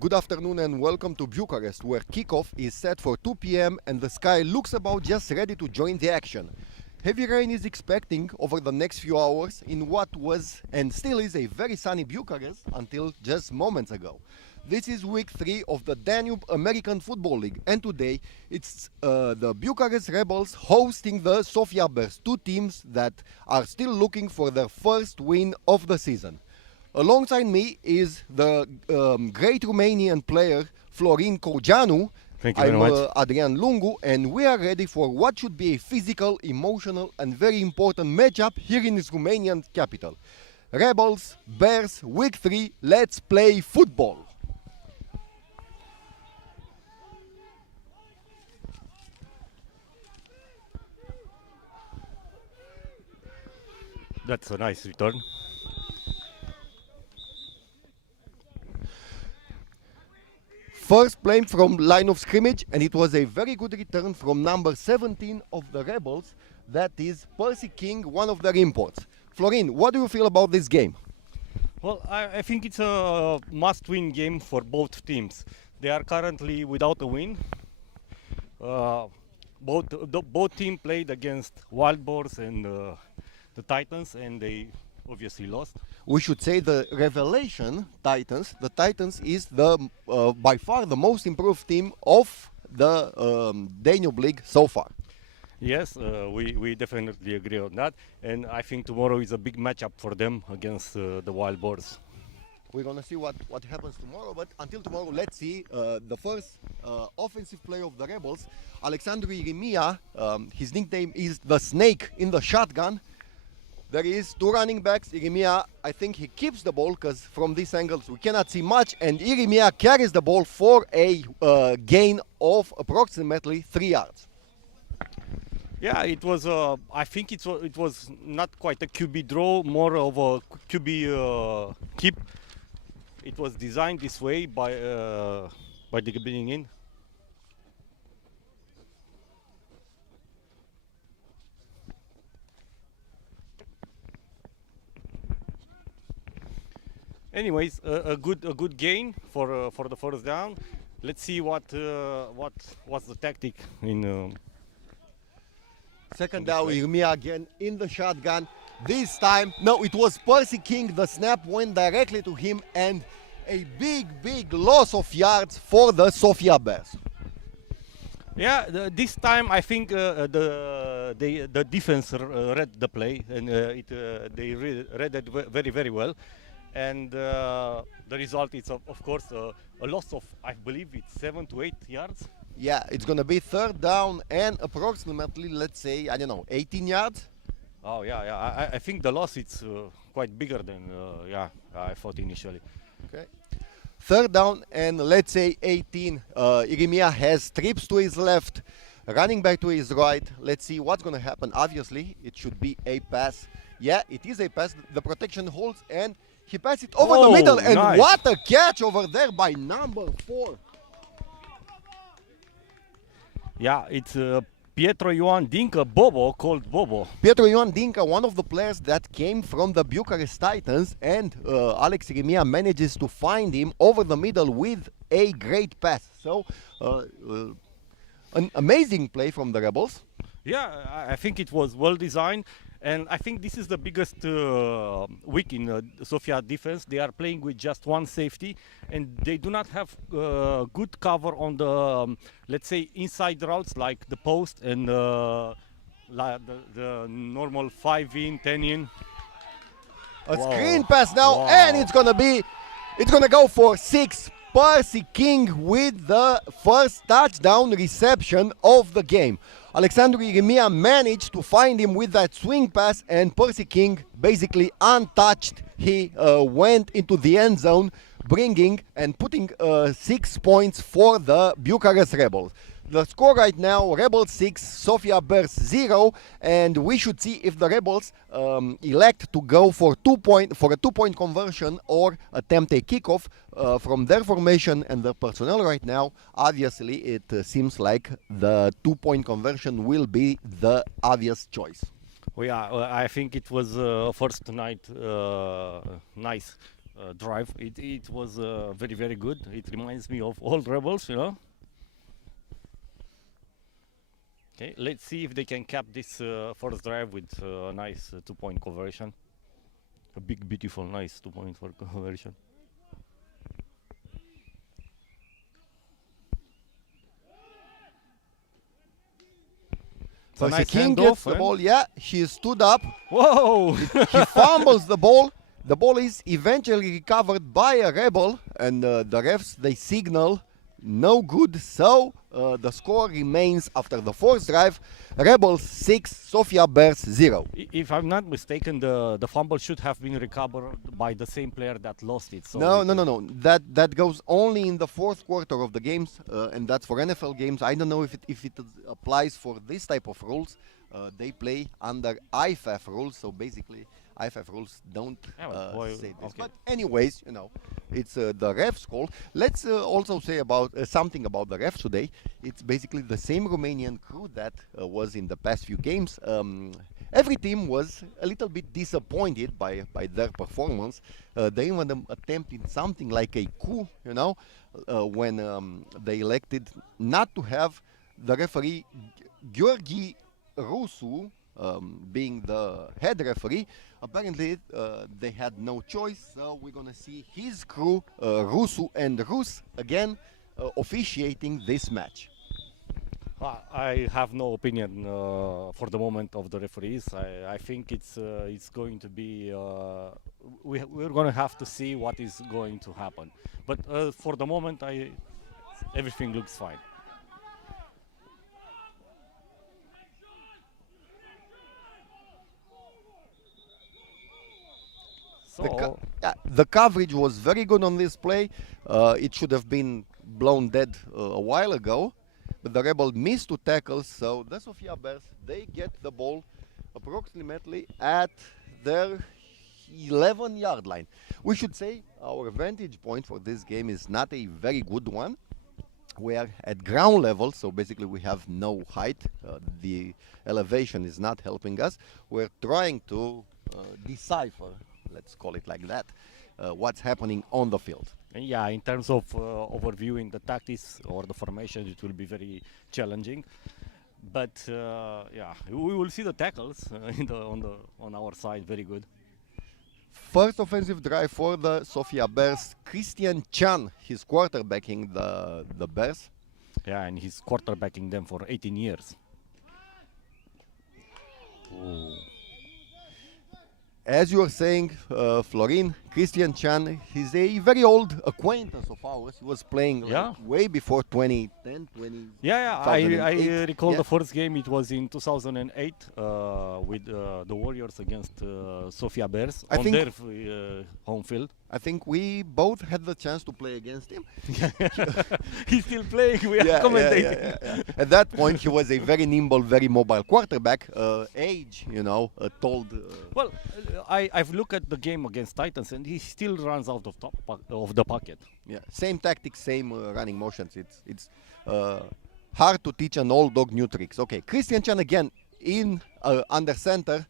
Good afternoon and welcome to Bucharest, where kickoff is set for 2 p.m. and the sky looks about just ready to join the action. Heavy rain is expecting over the next few hours in what was and still is a very sunny Bucharest until just moments ago. This is week 3 of the Danube American Football League, and today it's the Bucharest Rebels hosting the Sofia Bears, two teams that are still looking for their first win of the season. Alongside me is the great Romanian player Florin Cogeanu. Thank you very much. Adrian Lungu, and we are ready for what should be a physical, emotional and very important matchup here in this Romanian capital. Rebels, Bears, week 3, let's play football. That's a nice return. First play from line of scrimmage, and it was a very good return from number 17 of the Rebels, that is Percy King, one of their imports. Florin, what do you feel about this game? Well, I think it's a must-win game for both teams. They are currently without a win. Both teams played against Wild Boars and the Titans, and they obviously lost. We should say the revelation Titans. The Titans is the by far the most improved team of the Danube League so far. Yes, we definitely agree on that, and I think tomorrow is a big matchup for them against the Wild Boars. We're gonna see what happens tomorrow, but until tomorrow, let's see the first offensive player of the Rebels, Alexandru Irimia. His nickname is the Snake in the shotgun. There is two running backs. Irimia, I think he keeps the ball because from these angles we cannot see much, and Irimia carries the ball for a gain of approximately 3 yards. Yeah, it was. I think it was not quite a QB draw, more of a QB keep. It was designed this way by the beginning. Anyways, a good gain for the first down. Let's see what's the tactic in. Second down, Irimia again in the shotgun. This time, no, it was Percy King. The snap went directly to him, and a big loss of yards for the Sofia Bears. Yeah, this time I think the defense read the play, and they read it very well. And the result is, of course, a loss of, I believe it's 7 to 8 yards. Yeah, it's going to be third down and approximately, let's say, 18 yards. Oh, yeah. I think the loss is quite bigger than, I thought initially. Okay. Third down and let's say 18. Irimia has trips to his left, running back to his right. Let's see what's going to happen. Obviously, it should be a pass. Yeah, it is a pass. The protection holds, and he passed it over the middle, and nice. What a catch over there by number 4. Yeah, it's Pietro Ioan Dinka Bobo, called Bobo. Pietro Ioan Dinka, one of the players that came from the Bucharest Titans, and Alex Irimia manages to find him over the middle with a great pass. So, an amazing play from the Rebels. Yeah, I think it was well designed. And I think this is the biggest weak in Sofia defense. They are playing with just one safety, and they do not have good cover on the, let's say, inside routes like the post and the normal 5-in, 10-in. A screen pass now, and it's gonna go for 6. Percy King with the first touchdown reception of the game. Alexandru Irimia managed to find him with that swing pass, and Percy King, basically untouched, he went into the end zone, bringing and putting 6 points for the Bucharest Rebels. The score right now, Rebels 6, Sofia Bears 0, and we should see if the Rebels elect to go for a 2-point conversion or attempt a kickoff from their formation and their personnel right now. Obviously, it seems like the 2-point conversion will be the obvious choice. Well, yeah, I think it was first night nice drive. It was very, very good. It reminds me of old Rebels, you know. Okay, let's see if they can cap this first drive with a nice 2-point conversion. A big, beautiful, nice 2-point conversion. So nice King handoff, gets the ball. Yeah, he stood up. Whoa! He fumbles the ball. The ball is eventually recovered by a Rebel, and the refs, they signal no good. So the score remains after the fourth drive: Rebels 6, Sofia Bears 0. If I'm not mistaken, the fumble should have been recovered by the same player that lost it. So No. That goes only in the fourth quarter of the games, and that's for NFL games. I don't know if it applies for this type of rules. They play under IFAF rules, so basically IFAF rules don't say this. Okay. But anyways, you know, it's the refs call. Let's also say about something about the refs today. It's basically the same Romanian crew that was in the past few games. Every team was a little bit disappointed by their performance. They even attempted something like a coup, you know, when they elected not to have the referee Gheorghe Rusu being the head referee. Apparently they had no choice, so we're gonna see his crew, Rusu and Rus, again officiating this match. I have no opinion for the moment of the referees. I think it's going to be we're going to have to see what is going to happen. But for the moment, everything looks fine. So The coverage was very good on this play. It should have been blown dead a while ago, but the Rebel missed 2 tackles, so the Sofia Bears, they get the ball approximately at their 11-yard line. We should say our vantage point for this game is not a very good one. We are at ground level, so basically we have no height. The elevation is not helping us. We're trying to decipher, let's call it like that, what's happening on the field. And yeah, in terms of overviewing the tactics or the formation, it will be very challenging. But yeah, we will see the tackles on our side. Very good. First offensive drive for the Sofia Bears. Christian Chan, he's quarterbacking the Bears. Yeah, and he's quarterbacking them for 18 years. Ooh. As you were saying, Florin, Christian Chan, he's a very old acquaintance of ours. He was playing way before 2010, 20. Yeah. I recall the first game. It was in 2008 with the Warriors against Sofia Bears on their home field. I think we both had the chance to play against him. He's still playing. We are commentating. Yeah. At that point, he was a very nimble, very mobile quarterback. Age, told. Well, I've looked at the game against Titans, and he still runs out of the pocket. Yeah, same tactics, same running motions. It's hard to teach an old dog new tricks. Okay, Christian Chan again in under center.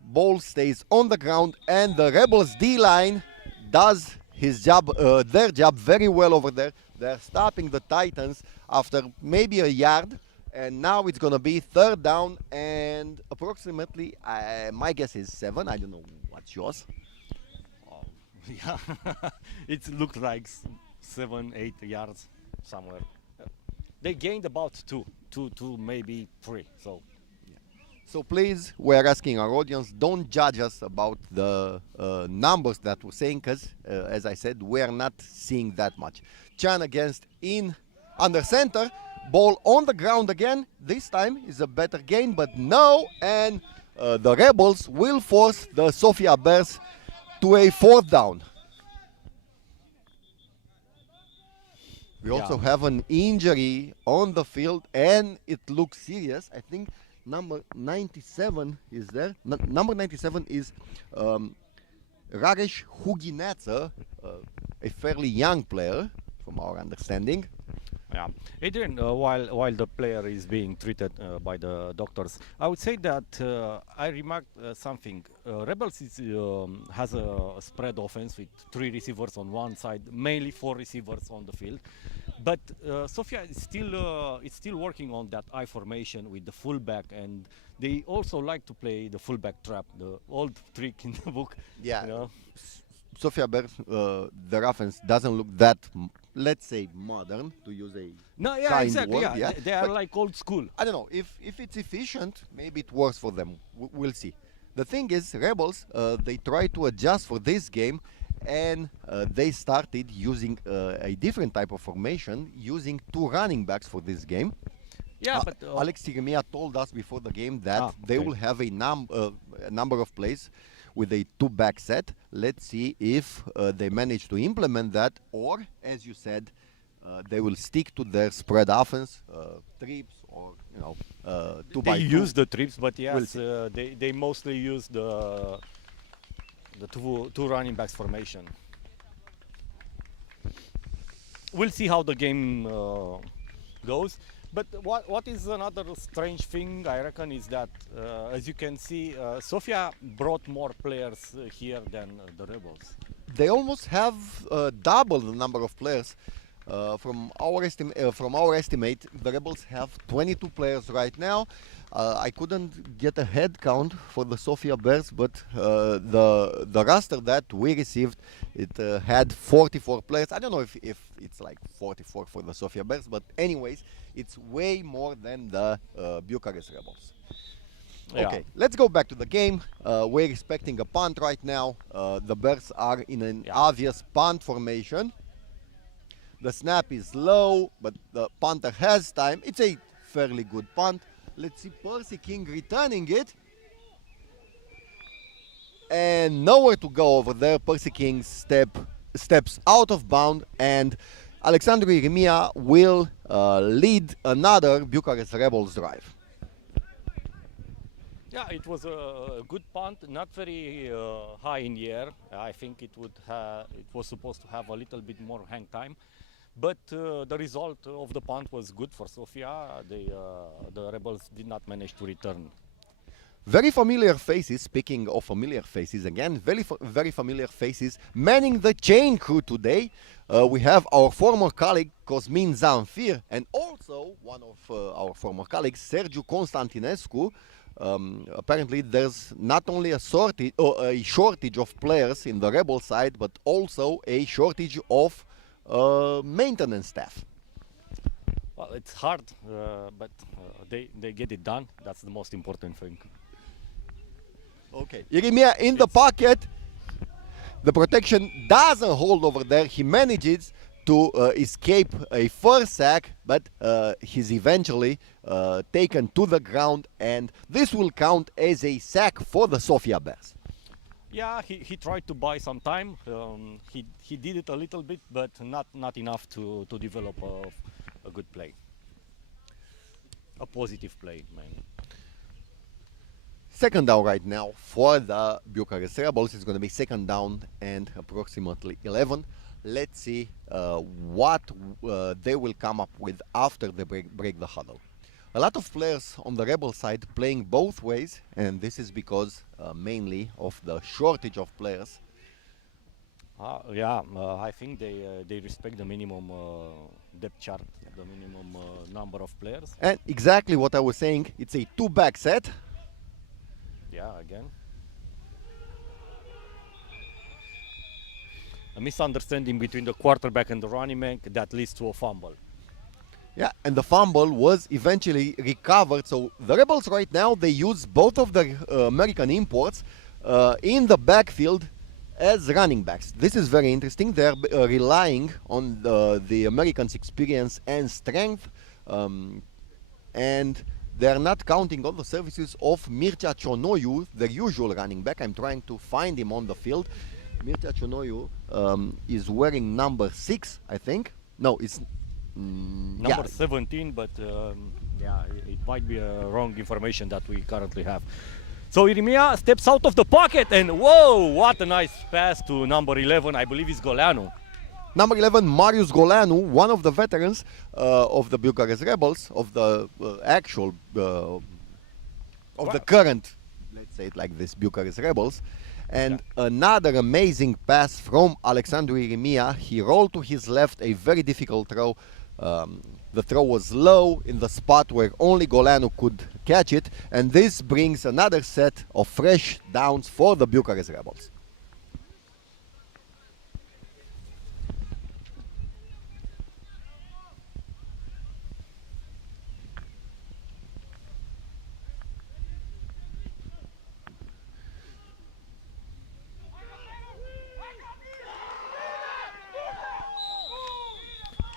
Ball stays on the ground, and the Rebels D-line does their job very well over there. They're stopping the Titans after maybe a yard, and now it's going to be 3rd down and approximately, my guess is 7. I don't know what's yours. Oh, yeah, it looked like 7-8 yards somewhere. They gained about 2, maybe 3. So please, we're asking our audience, don't judge us about the numbers that we're saying, because, as I said, we're not seeing that much. Chan against under center, ball on the ground again. This time is a better gain, but no, and the Rebels will force the Sofia Bears to a 4th down. We also have an injury on the field, and it looks serious. I think number 97 is there. Number 97 is Raresh Hugineța, a fairly young player, from our understanding. Yeah, Adrian, while the player is being treated by the doctors, I would say that I remarked something. Rebels has a spread offense with 3 receivers on one side, mainly 4 receivers on the field. But Sofia is still working on that I formation with the fullback, and they also like to play the fullback trap, the old trick in the book. Yeah. You know? Sofia Bears, their offense doesn't look that, let's say, modern, to use a No, yeah, kind exactly. word. Yeah, they are But like old school. I don't know, if it's efficient, maybe it works for them. We'll see. The thing is, Rebels, they try to adjust for this game, and they started using a different type of formation, using 2 running backs for this game. Yeah, but Alex Tiremia told us before the game that they okay. will have a number of plays with a 2-back set. Let's see if they manage to implement that, or, as you said, they will stick to their spread offense, trips, or 2 by 2. they use the trips, but We'll yes, they mostly use the two running backs formation. We'll see how the game goes. But what is another strange thing, I reckon, is that as you can see, Sofia brought more players here than the Rebels. They almost have double the number of players. From our estimate, the Rebels have 22 players right now. I couldn't get a head count for the Sofia Bears, but the roster that we received, it had 44 players. I don't know if it's like 44 for the Sofia Bears, but anyways, it's way more than the Bucharest Rebels. Yeah. Okay, let's go back to the game. We're expecting a punt right now. The Bears are in an obvious punt formation. The snap is low, but the punter has time. It's a fairly good punt. Let's see Percy King returning it. And nowhere to go over there. Percy King steps out of bound, and Alexandru Irimia will lead another Bucharest Rebels drive. Yeah, it was a good punt, not very high in the air. I think it was supposed to have a little bit more hang time. But the result of the punt was good for Sofia. The Rebels did not manage to return. Very familiar faces, speaking of familiar faces again, very familiar faces manning the chain crew today. We have our former colleague Cosmin Zanfir, and also one of our former colleagues, Sergiu Constantinescu. Apparently there's not only a shortage of players in the Rebel side, but also a shortage of maintenance staff. Well, it's hard, but they get it done. That's the most important thing. Okay, Irimia in the pocket. The protection doesn't hold over there. He manages to escape a first sack, but he's eventually taken to the ground, and this will count as a sack for the Sofia Bears. Yeah, he tried to buy some time. He did it a little bit, but not enough to develop a good play, a positive play, man. Second down right now for the Bucharest Rebels. It's going to be second down and approximately 11. Let's see what they will come up with after they break the huddle. A lot of players on the Rebel side playing both ways, and this is because mainly of the shortage of players. I think they respect the minimum depth chart, the minimum number of players. And exactly what I was saying, it's a 2-back set. Yeah, again. A misunderstanding between the quarterback and the running back that leads to a fumble. Yeah, and the fumble was eventually recovered. So the Rebels right now, they use both of the American imports in the backfield as running backs. This is very interesting. They're relying on the Americans' experience and strength, and they're not counting on the services of Mircea Cionoiu, their usual running back. I'm trying to find him on the field. Mircea Cionoiu is wearing number 6, I think. No, it's number 17, but it might be wrong information that we currently have. So Irimia steps out of the pocket, and whoa, what a nice pass to number 11. I believe it's Goleanu. Number 11, Marius Goleanu, one of the veterans of the Bucharest Rebels, of the actual, of the current, let's say it like this, Bucharest Rebels. And another amazing pass from Alexandru Irimia. He rolled to his left, a very difficult throw. The throw was low in the spot where only Goleanu could catch it. And this brings another set of fresh downs for the Bucharest Rebels.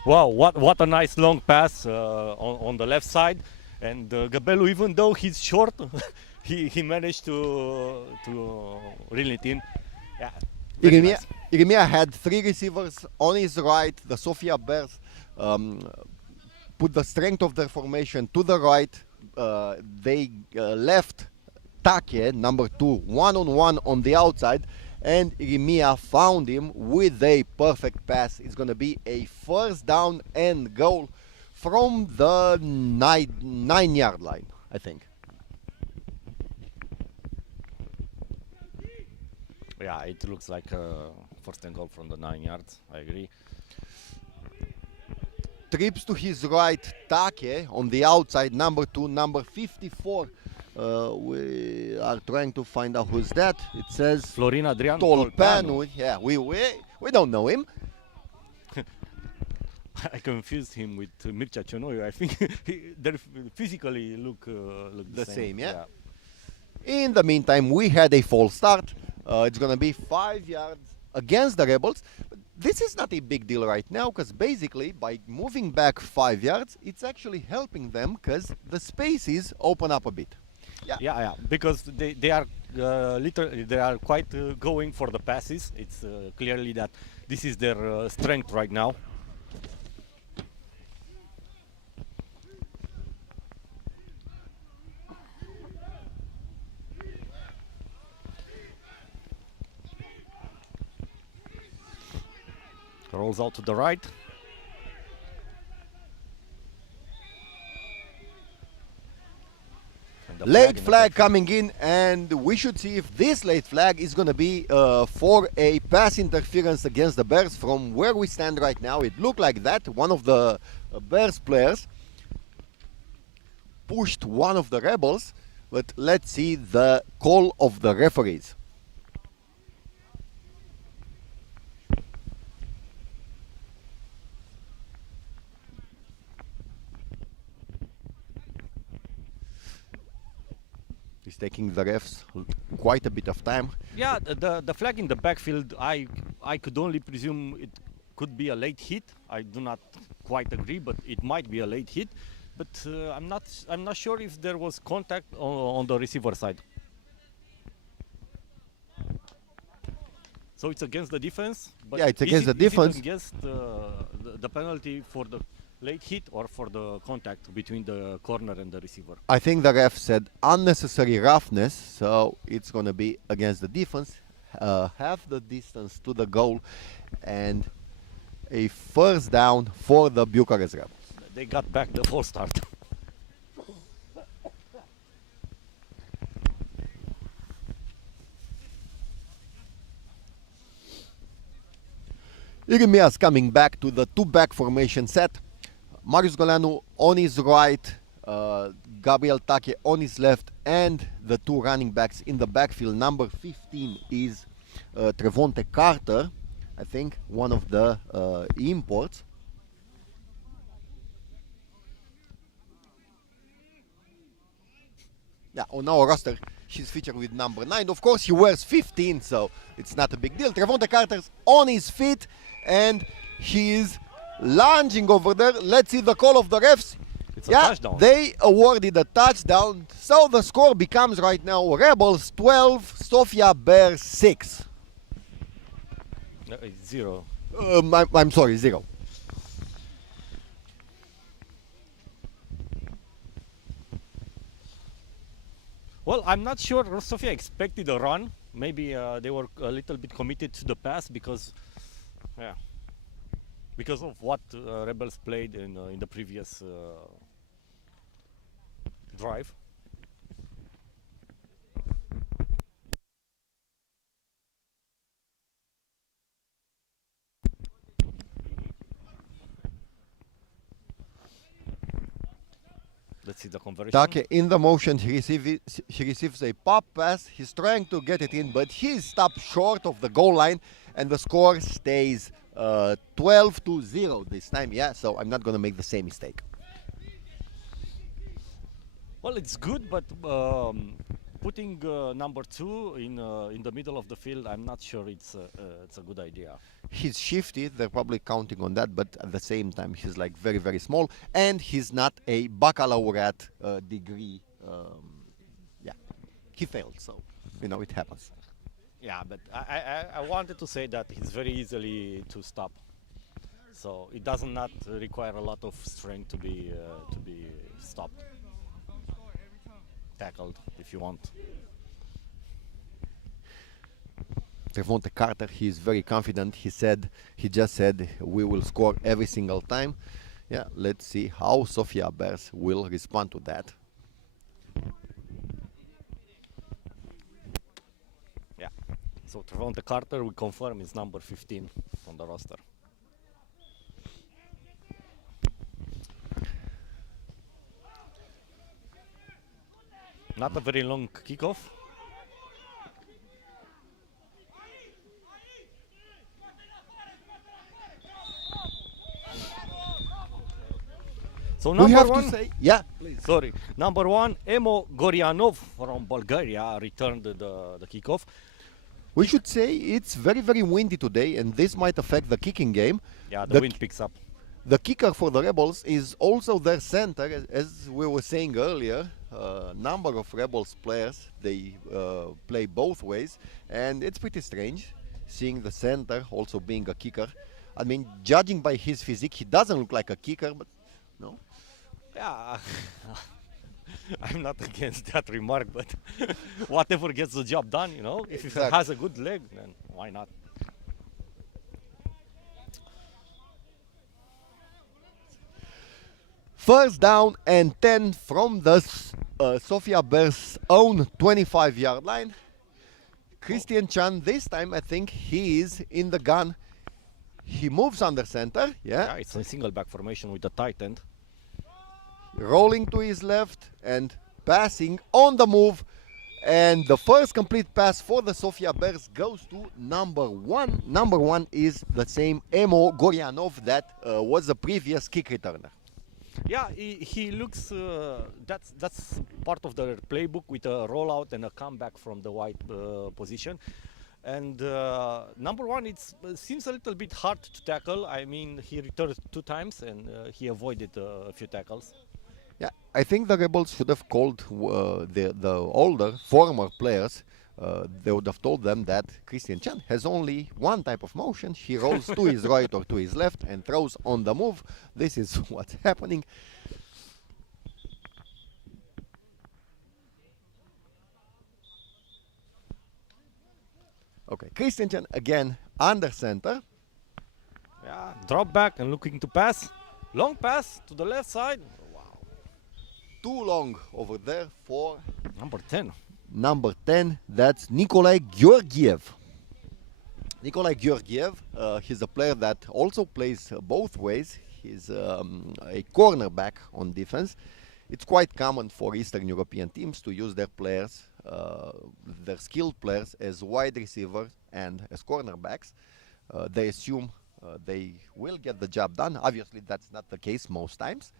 Wow, what a nice long pass on the left side, and Gabelu, even though he's short, he managed to reel it in. Yeah, Irimia had 3 receivers on his right. The Sofia Bears put the strength of their formation to the right. They left Take, number 2, one-on-one on the outside. And Irimia found him with a perfect pass. It's going to be a first down and goal from the 9-yard line, I think. Yeah, it looks like first and goal from the 9 yards. I agree. Trips to his right, Take on the outside, number 2, number 54. We are trying to find out who's that. It says Florin Adrian Tolpanu. Yeah, we don't know him. I confused him with Mircea Cionoiu. I think they physically look the same. Yeah. In the meantime, we had a false start. It's going to be 5 yards against the Rebels. This is not a big deal right now, because basically by moving back 5 yards, it's actually helping them because the spaces open up a bit. Yeah, because they are literally they are quite going for the passes. It's clearly that this is their strength right now. Rolls out to the right. Late flag coming in, and we should see if this late flag is going to be for a pass interference against the Bears. From where we stand right now, it looked like that. One of the Bears players pushed one of the Rebels, but let's see the call of the referees. It's taking the refs quite a bit of time. Yeah, the flag in the backfield, I could only presume it could be a late hit. I do not quite agree, but it might be a late hit. But I'm not sure if there was contact on the receiver side. So it's against the defense. But yeah, it's against the defense. Is it against the penalty for the late hit or for the contact between the corner and the receiver? I think the ref said unnecessary roughness, so it's going to be against the defense. Half the distance to the goal, and a first down for the Bucharest Rebels. They got back the false start. Irimias coming back to the two-back formation set. Marius Goleanu on his right, Gabriel Take on his left, and the two running backs in the backfield. Number 15 is Trevonte Carter, I think, one of the imports. Yeah, on our roster, she's featured with number 9. Of course, he wears 15, so it's not a big deal. Trevonte Carter's on his feet, and he is lunging over there. Let's see the call of the refs. It's a touchdown. They awarded a touchdown. So the score becomes right now Rebels 12, Sofia Bears 6. It's 0. I'm sorry, 0. Well, I'm not sure Sofia expected a run. Maybe they were a little bit committed to the pass because, yeah. because of what Rebels played in the previous drive. Let's see the conversion. Take in the motion, he receives a pop pass. He's trying to get it in, but he's stopped short of the goal line, and the score stays 12-0 this time. Yeah, so I'm not going to make the same mistake. Well, it's good, but putting number 2 in the middle of the field, I'm not sure it's a good idea. He's shifty, they're probably counting on that, but at the same time, he's like very, very small, and he's not a baccalaureate degree. Yeah, he failed, so, you know, it happens. Yeah, but I wanted to say that he's very easily to stop. So it does not require a lot of strength to be stopped. Tackled, if you want. Trevonte Carter, he's very confident. He just said, we will score every single time. Yeah, let's see how Sofia Bears will respond to that. Yeah, so Trevonte Carter, we confirm, is number 15 on the roster. Not a very long kickoff. So number We have one, to say, yeah, please. sorry, number 1, Emo Gorianov from Bulgaria returned the kickoff. We should say it's very, very windy today, and this might affect the kicking game. Yeah, the wind picks up. The kicker for the Rebels is also their center, as we were saying earlier. Number of Rebels players, they play both ways, and it's pretty strange seeing the center also being a kicker. I mean, judging by his physique, he doesn't look like a kicker, but no. Yeah, I'm not against that remark, but whatever gets the job done, you know. If Exactly. he has a good leg, then why not? First down and 10 from the Sofia Bears' own 25-yard line. Christian Chan, this time I think he is in the gun. He moves under center, Yeah, it's a single back formation with the tight end. rolling to his left and passing on the move. And the first complete pass for the Sofia Bears goes to number 1. Number 1 is the same Emo Gorianov that was the previous kick returner. Yeah, he looks. That's part of the playbook with a rollout and a comeback from the wide position. And number 1, it seems a little bit hard to tackle. I mean, he returned 2 times and he avoided a few tackles. Yeah, I think the Rebels should have called the older, former players. They would have told them that Christian Chan has only one type of motion. He rolls to his right or to his left and throws on the move. This is what's happening. Okay, Christian Chan again under center. Yeah, drop back and looking to pass. Long pass to the left side. Wow. Too long over there for Number 10. number 10. That's Nikolai Georgiev. Nikolai Georgiev, he's a player that also plays both ways. He's a cornerback on defense. It's quite common for Eastern European teams to use their players, their skilled players, as wide receivers and as cornerbacks. They assume they will get the job done. Obviously, that's not the case most times.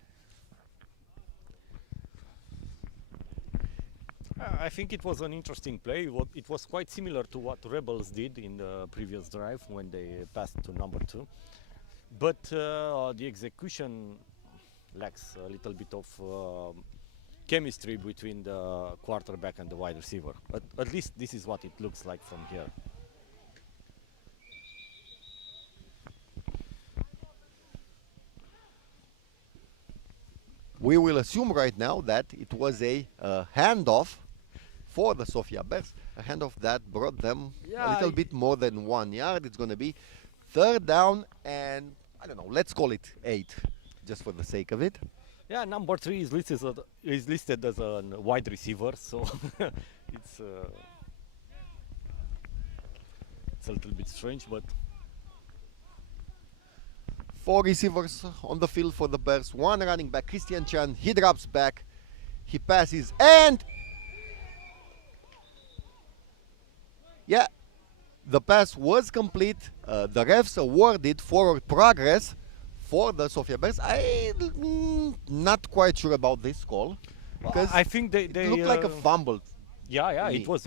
I think it was an interesting play. It was quite similar to what Rebels did in the previous drive when they passed to number 2. But the execution lacks a little bit of chemistry between the quarterback and the wide receiver. But at least this is what it looks like from here. We will assume right now that it was a handoff for the Sofia Bears, a handoff that brought them a little bit more than 1 yard. It's going to be third down and I don't know, let's call it 8, just for the sake of it. Yeah, number 3 is listed as a wide receiver, so it's it's a little bit strange, but 4 receivers on the field for the Bears, 1 running back, Christian Chan, he drops back, he passes, and yeah, the pass was complete. The refs awarded forward progress for the Sofia Bears. Not quite sure about this call, because I think they it looked like a fumble. Yeah, me. it was.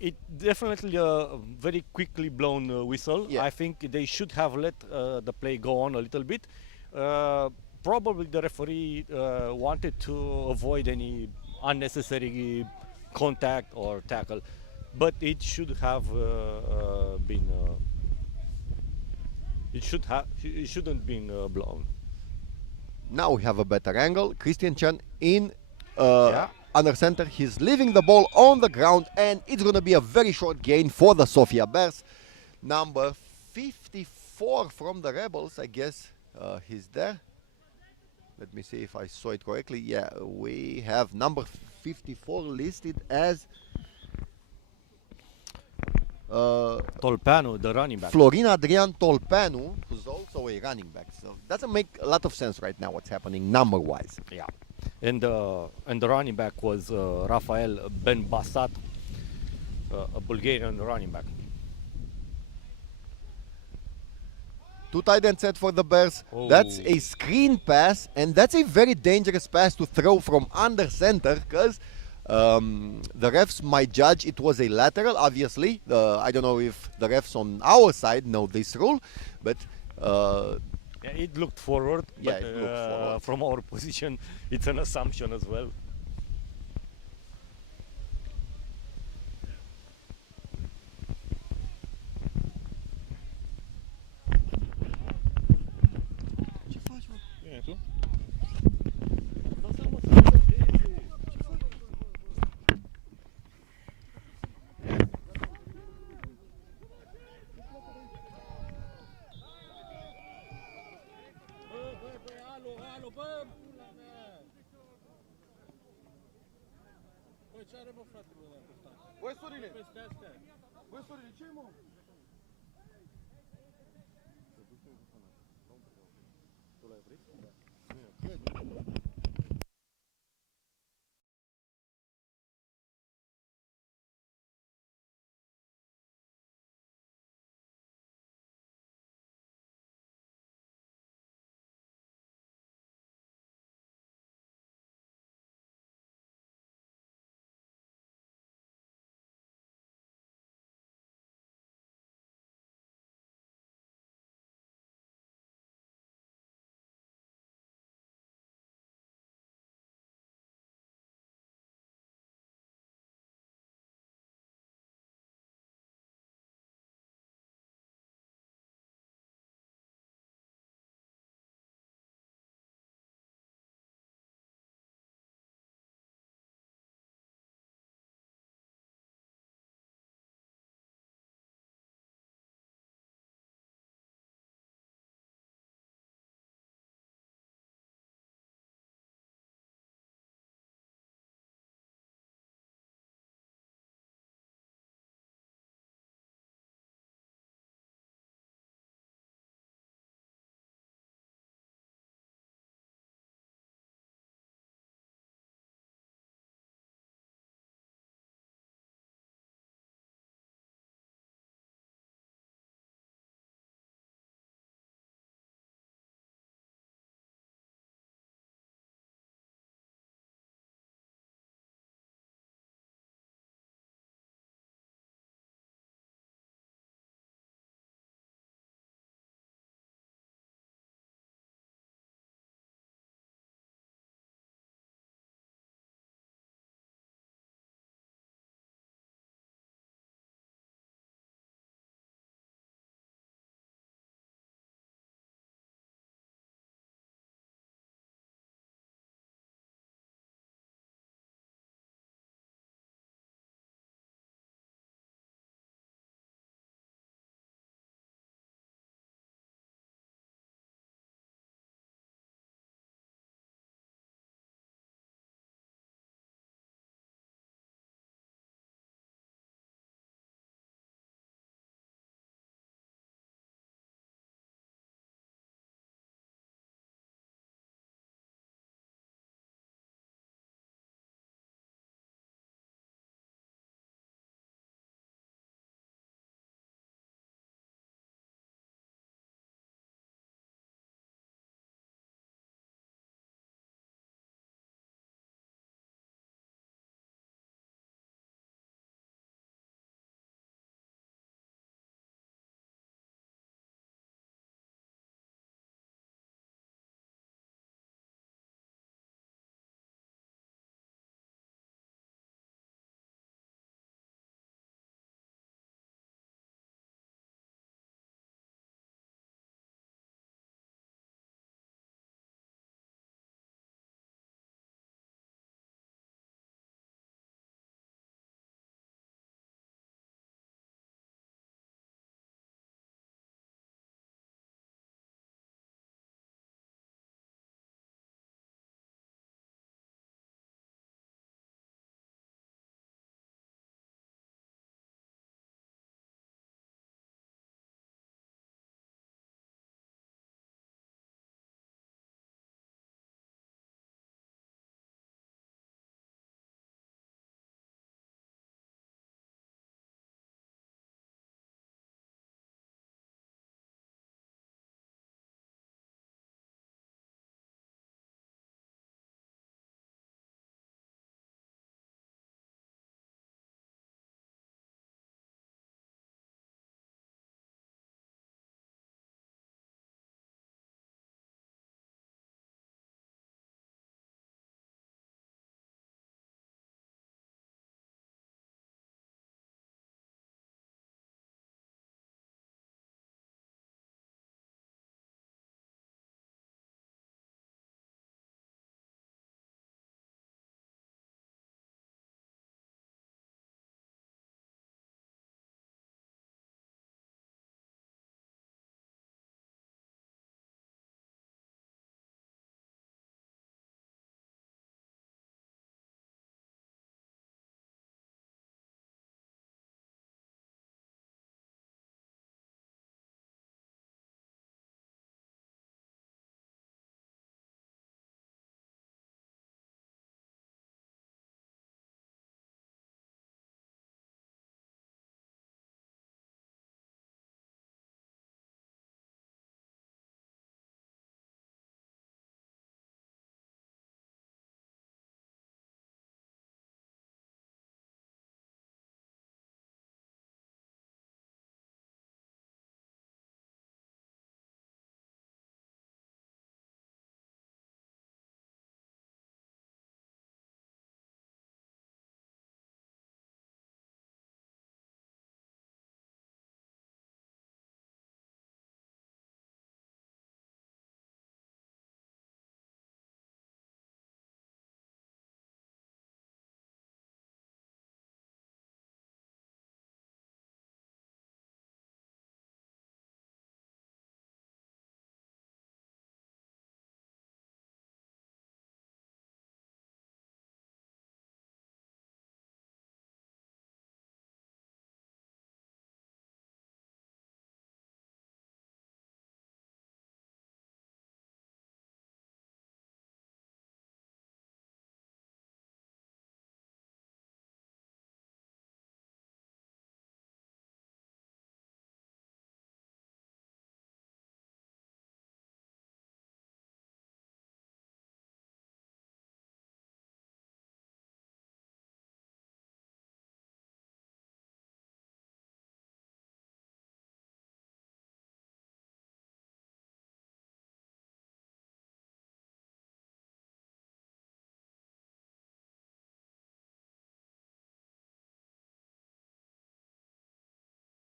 It definitely a very quickly blown whistle. Yeah. I think they should have let the play go on a little bit. Probably the referee wanted to avoid any unnecessary contact or tackle, but it should have been. It shouldn't been blown. Now we have a better angle. Christian Chan in Yeah. under center. He's leaving the ball on the ground, and it's going to be a very short gain for the Sofia Bears. Number 54 from the Rebels, I guess he's there. Let me see if I saw it correctly. Yeah, we have number 54 listed as Tolpanu, the running back. Florin Adrian Tolpanu, who's also a running back. So doesn't make a lot of sense right now what's happening number-wise. Yeah, and the running back was Rafael Ben Basat, a Bulgarian running back. 2 tight end set for the Bears. Oh. That's a screen pass, and that's a very dangerous pass to throw from under center, because the refs might judge it was a lateral, obviously. I don't know if the refs on our side know this rule, but Yeah, it looked forward, Yeah, but it looked forward. from our position, it's an assumption as well.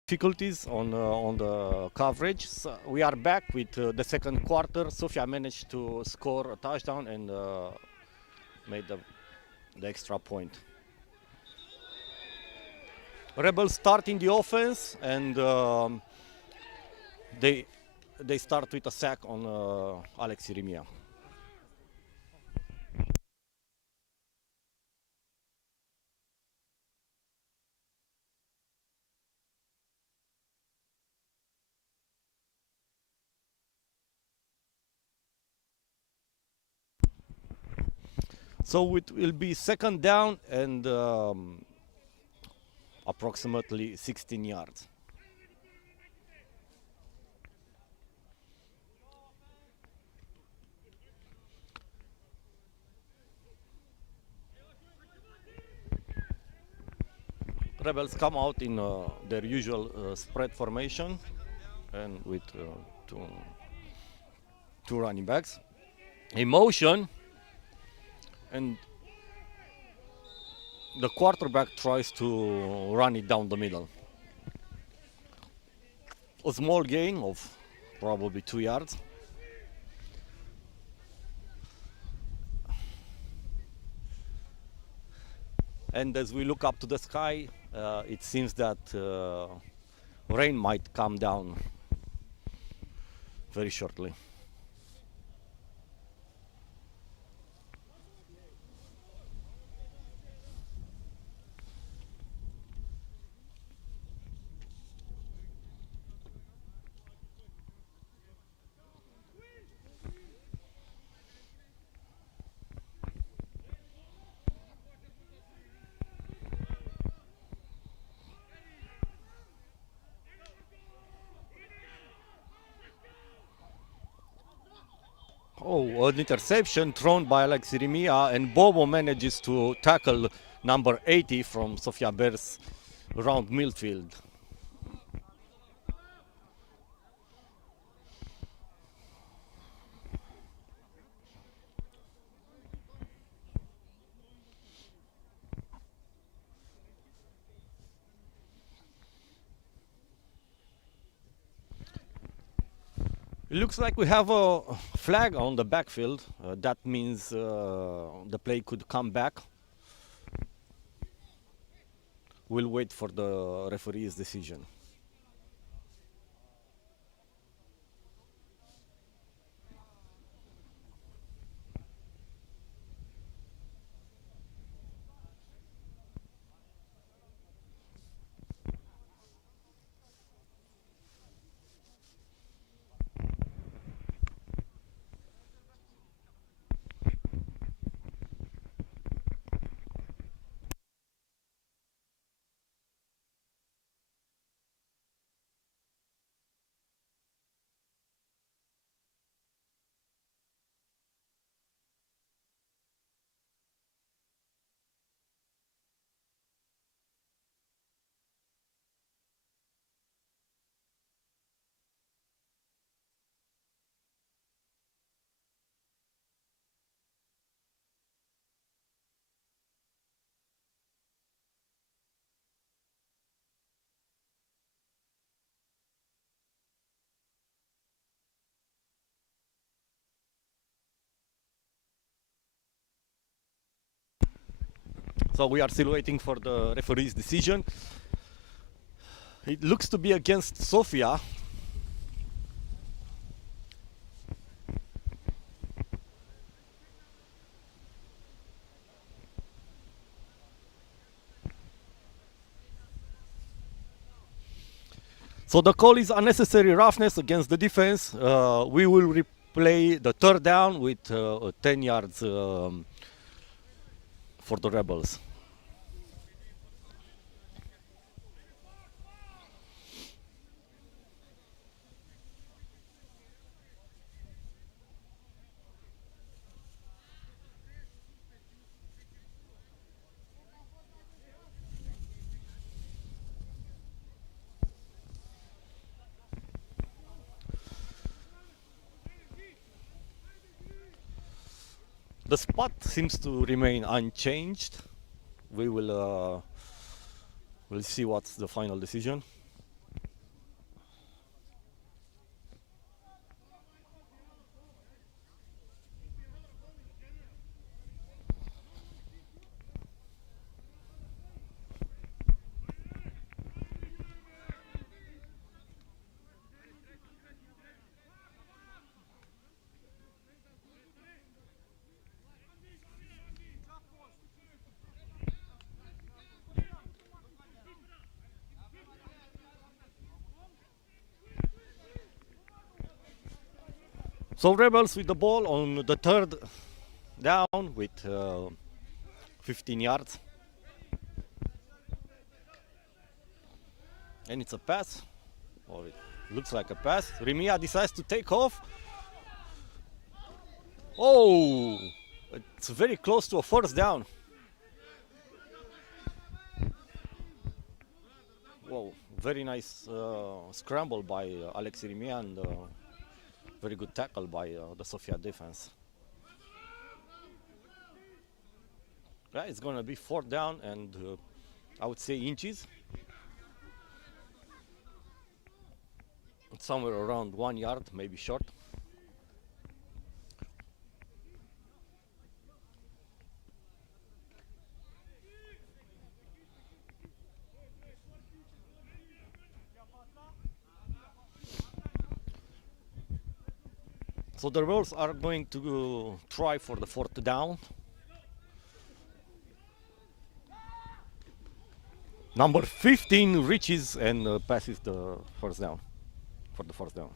difficulties on the coverage. So we are back with the second quarter. Sofia managed to score a touchdown and made the extra point. Rebels starting the offense, and they start with a sack on Alex Irimia. So it will be second down and approximately 16 yards. Rebels come out in their usual spread formation and with two running backs. In motion, and the quarterback tries to run it down the middle. A small gain of probably 2 yards. And as we look up to the sky, it seems that rain might come down very shortly. Oh, an interception thrown by Alex Irimia, and Bobo manages to tackle number 80 from Sofia Bears around midfield. It looks like we have a flag on the backfield. That means the play could come back. We'll wait for the referee's decision. So we are still waiting for the referee's decision. It looks to be against Sofia. So the call is unnecessary roughness against the defense. We will replay the third down with 10 yards for the Rebels. The spot seems to remain unchanged. We will we'll see what's the final decision. So Rebels with the ball on the third down with 15 yards. And it's a pass, or it looks like a pass. Romania decides to take off. Oh, it's very close to a first down. Whoa, very nice scramble by Alex Romania and very good tackle by the Sofia defense. Yeah, it's gonna be fourth down and I would say inches. Somewhere around 1 yard, maybe short. So the Rebels are going to try for the fourth down. Number 15 reaches and passes the first down for the first down.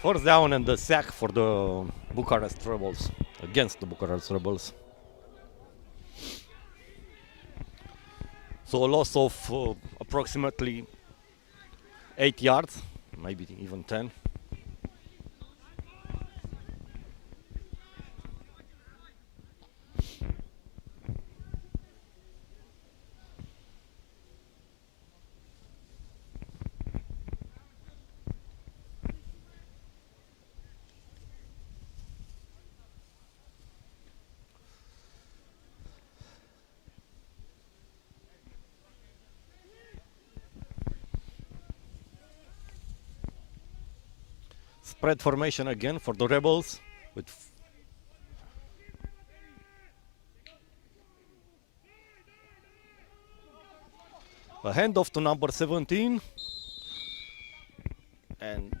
First down and the sack for the Bucharest Rebels, against the Bucharest Rebels. So a loss of approximately 8 yards, maybe even 10. Spread formation again for the Rebels with a handoff to number 17 and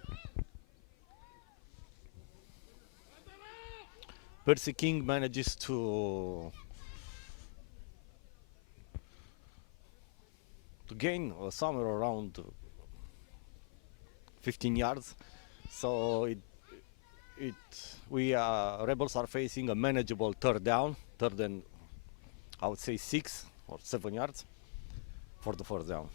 Percy King manages to gain somewhere around 15 yards. So we Rebels are facing a manageable third down, third and I would say 6 or 7 yards for the first down.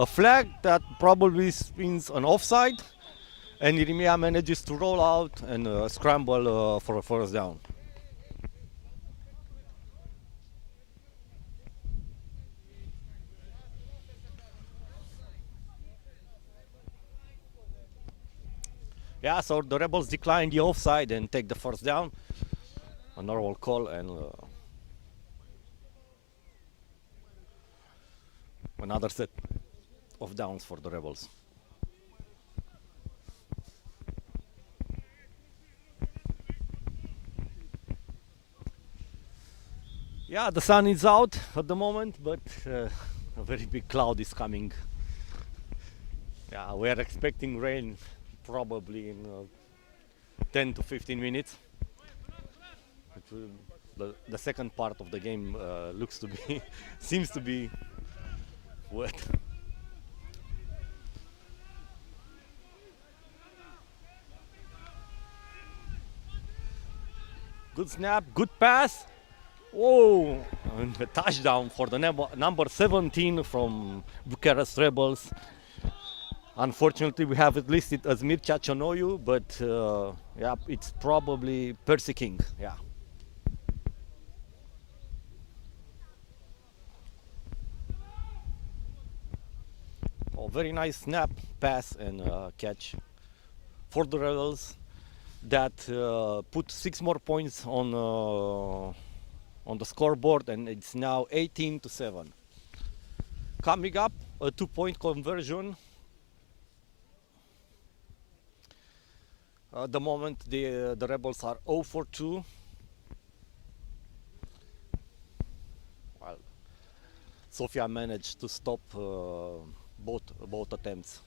A flag that probably means an offside, and Irimia manages to roll out and scramble for a first down. Yeah, so the Rebels decline the offside and take the first down. A normal call and another set of downs for the Rebels. Yeah, the sun is out at the moment, but a very big cloud is coming. Yeah, we are expecting rain probably in 10 to 15 minutes. The second part of the game looks to be, seems to be wet. Good snap, good pass. Whoa, and a touchdown for the number 17 from Bucharest Rebels. Unfortunately, we have it listed as Mircea Cianoiu, but yeah, it's probably Percy King. Yeah. Oh, very nice snap, pass, and catch for the Rebels that put 6 more points on the scoreboard, and it's now 18-7. Coming up, a 2-point conversion. At the moment, the Rebels are 0 for 2. Well, Sofia managed to stop both attempts.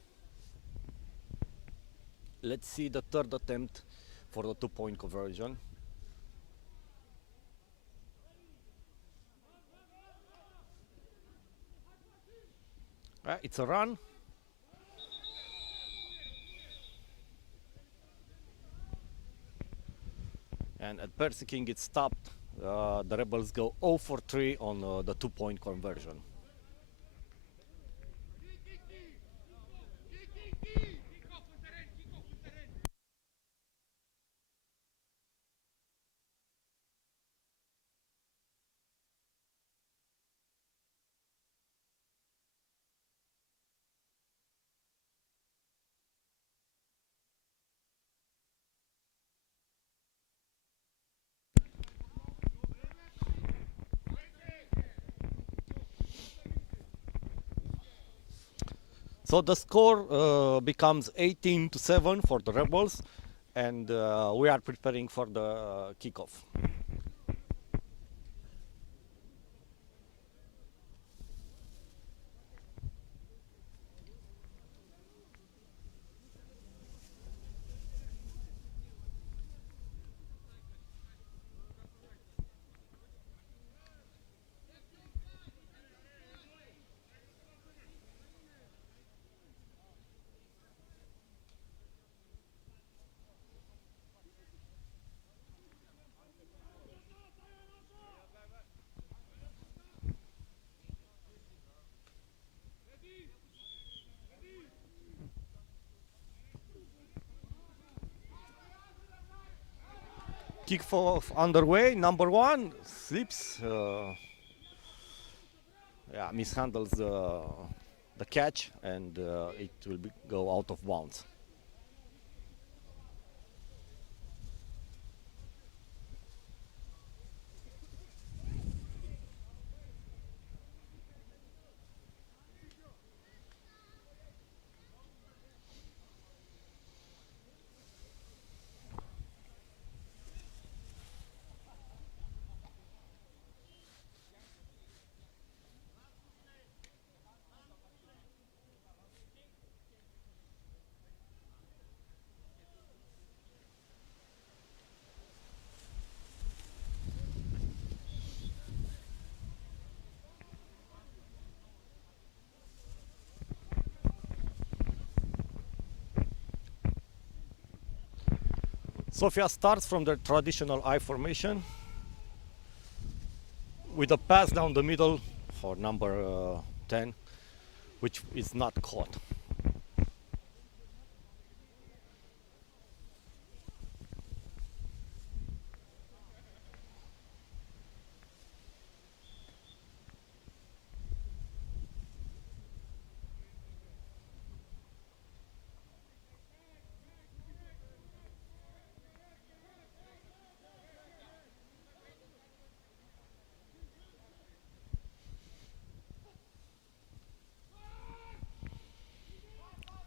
Let's see the third attempt for the 2-point conversion. It's a run. And at Percy King it stopped. The Rebels go 0 for 3 on the 2-point conversion. So the score becomes 18-7 for the Rebels, and we are preparing for the kickoff. Kickoff underway. Number 1 slips. Yeah, mishandles the catch, and it will go out of bounds. Sofia starts from the traditional I formation with a pass down the middle for number 10, which is not caught.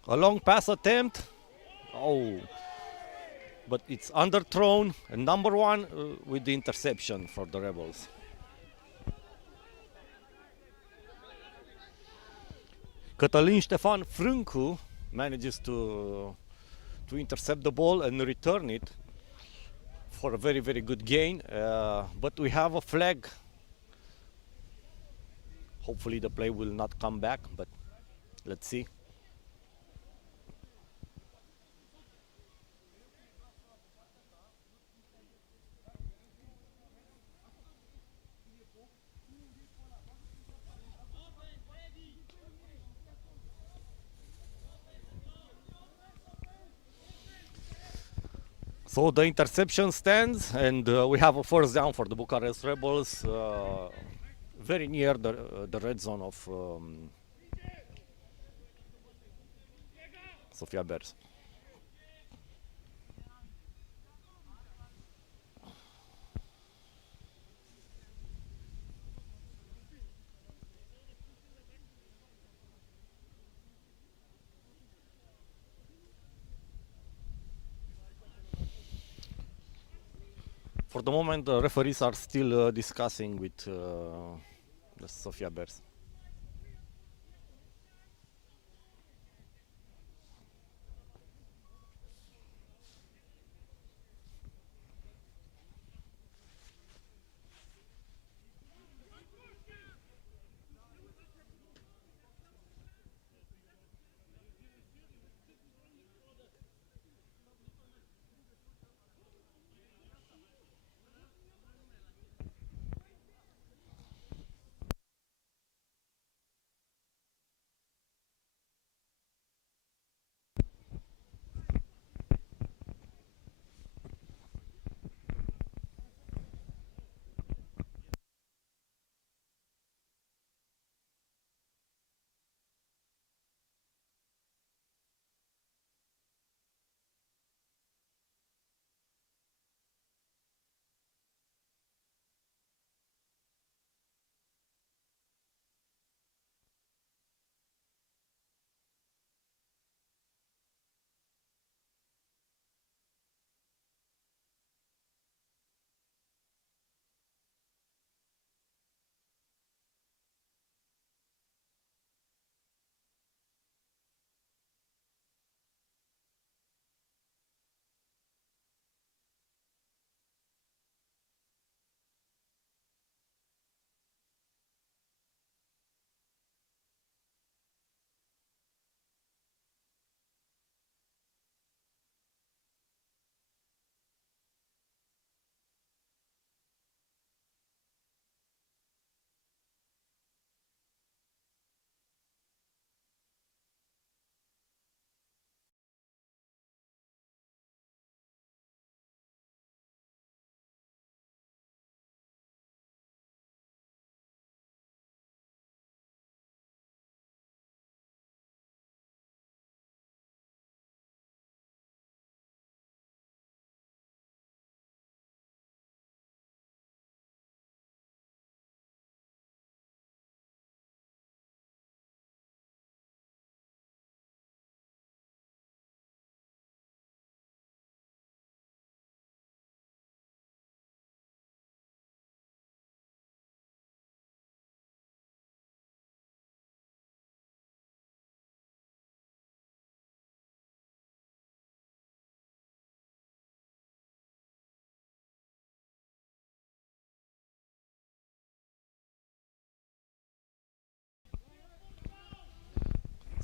A long pass attempt. Oh, but it's underthrown, and number 1 with the interception for the Rebels. Cătălin Ștefan Frâncu manages to intercept the ball and return it for a very, very good gain. But we have a flag. Hopefully the play will not come back, but let's see. So the interception stands, and we have a first down for the Bucharest Rebels, very near the red zone of Sofia Bears. For the moment, the referees are still discussing with the Sofia Bears.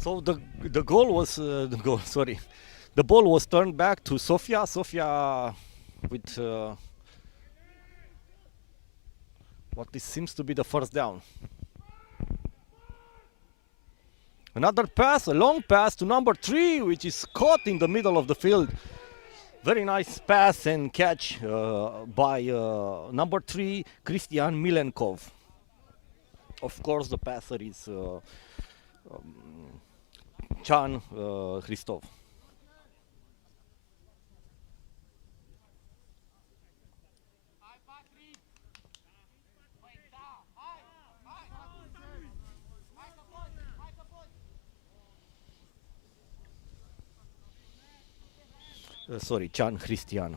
So the goal was the goal. Sorry, the ball was turned back to Sofia. Sofia with what this seems to be the first down. Another pass, a long pass to number 3, which is caught in the middle of the field. Very nice pass and catch by number 3, Christian Milenkov. Of course, the passer is Chan Christoph. Sorry, Chan Christian.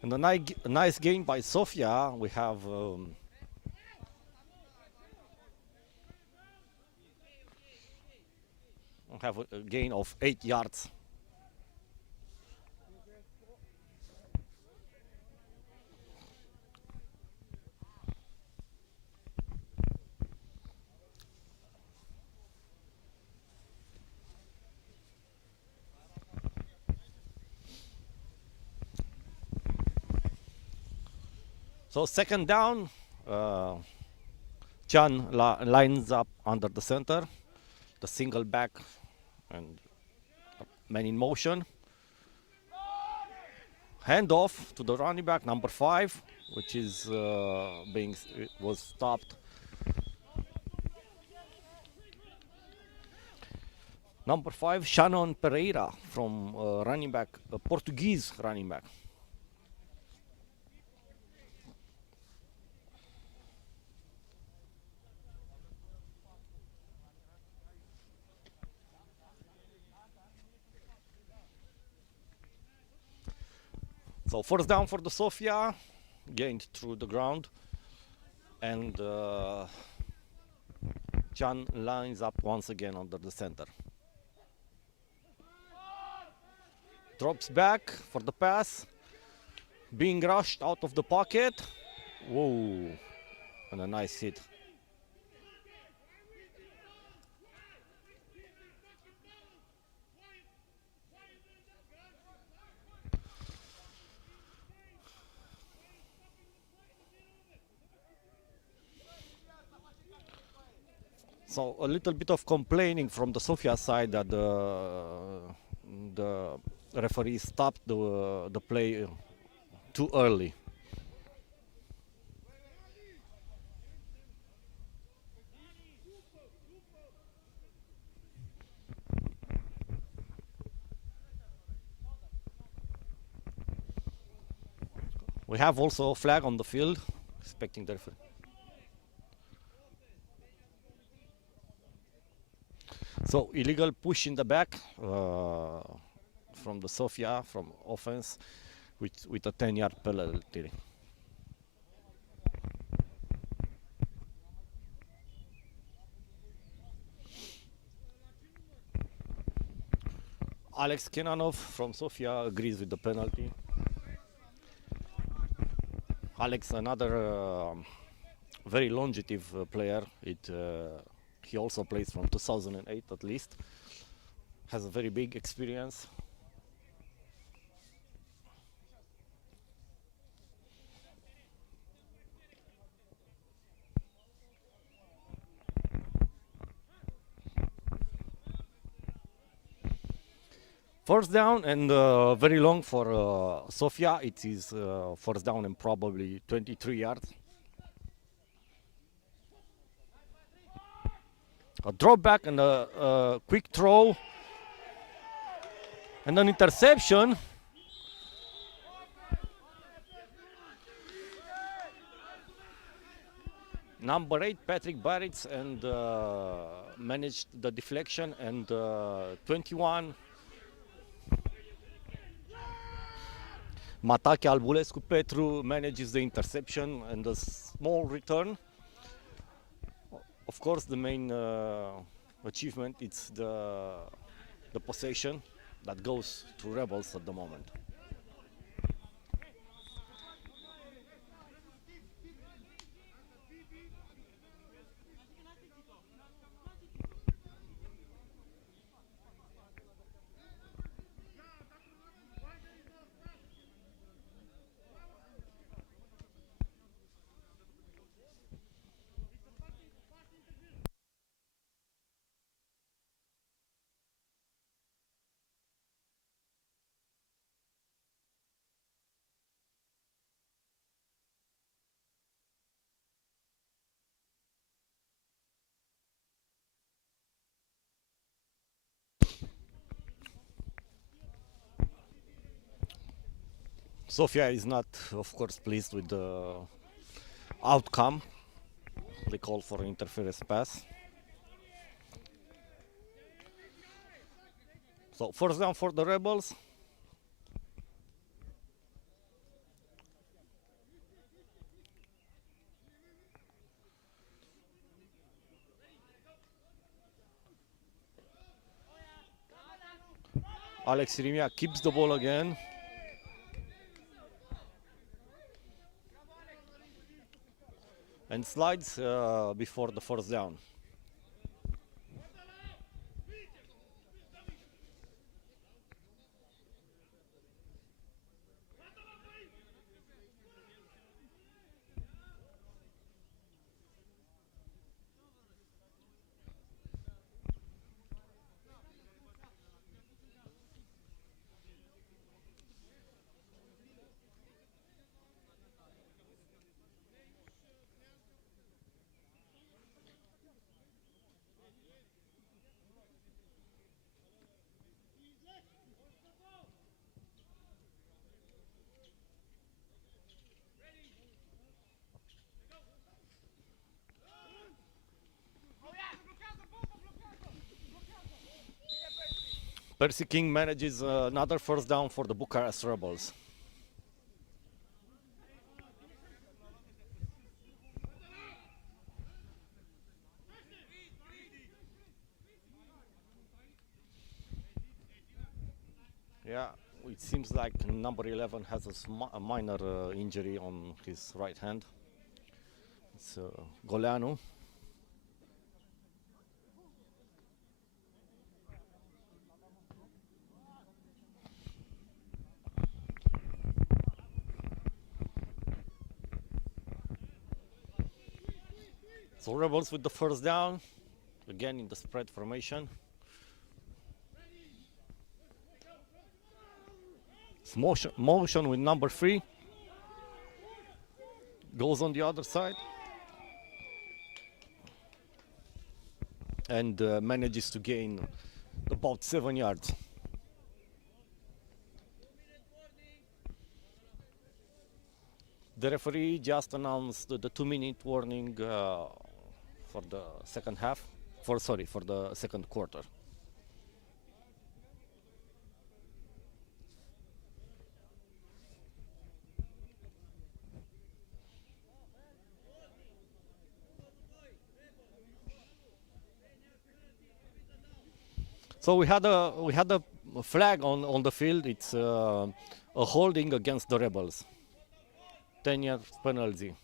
And a nice gain by Sofia. We have a gain of 8 yards. So second down, Chan lines up under the center, the single back and man in motion. Hand off to the running back number 5, which is was stopped. Number 5, Shannon Pereira from running back, Portuguese running back. So first down for the Sofia, gained through the ground, and Chan lines up once again under the center. Drops back for the pass, being rushed out of the pocket. Whoa, and a nice hit. So a little bit of complaining from the Sofia side that the referee stopped the play too early. We have also a flag on the field, expecting the referee. So illegal push in the back from the Sofia, from offense, with a 10-yard penalty. Alex Kenanov from Sofia agrees with the penalty. Alex, another very longevous player. He also plays from 2008 at least. Has a very big experience. First down and very long for Sofia. It is first down and probably 23 yards. A drop back and a quick throw and an interception. Number 8, Patrick Barritz, and managed the deflection, and 21, Matache Albulescu Petru manages the interception and a small return. Of course, the main achievement is the possession that goes to Rebels at the moment. Sofia is not, of course, pleased with the outcome. They call for an interference pass. So first down for the Rebels. Alex Rimia keeps the ball again. And slides before the first down. Percy King manages another first down for the Bucharest Rebels. Yeah, it seems like number 11 has a minor injury on his right hand. It's Goleanu. So Rebels with the first down, again in the spread formation. It's motion with number 3. Goes on the other side. And manages to gain about 7 yards. The referee just announced the 2-minute warning for the second half, for the second quarter. So we had a flag on the field. It's a holding against the Rebels. 10 years penalty.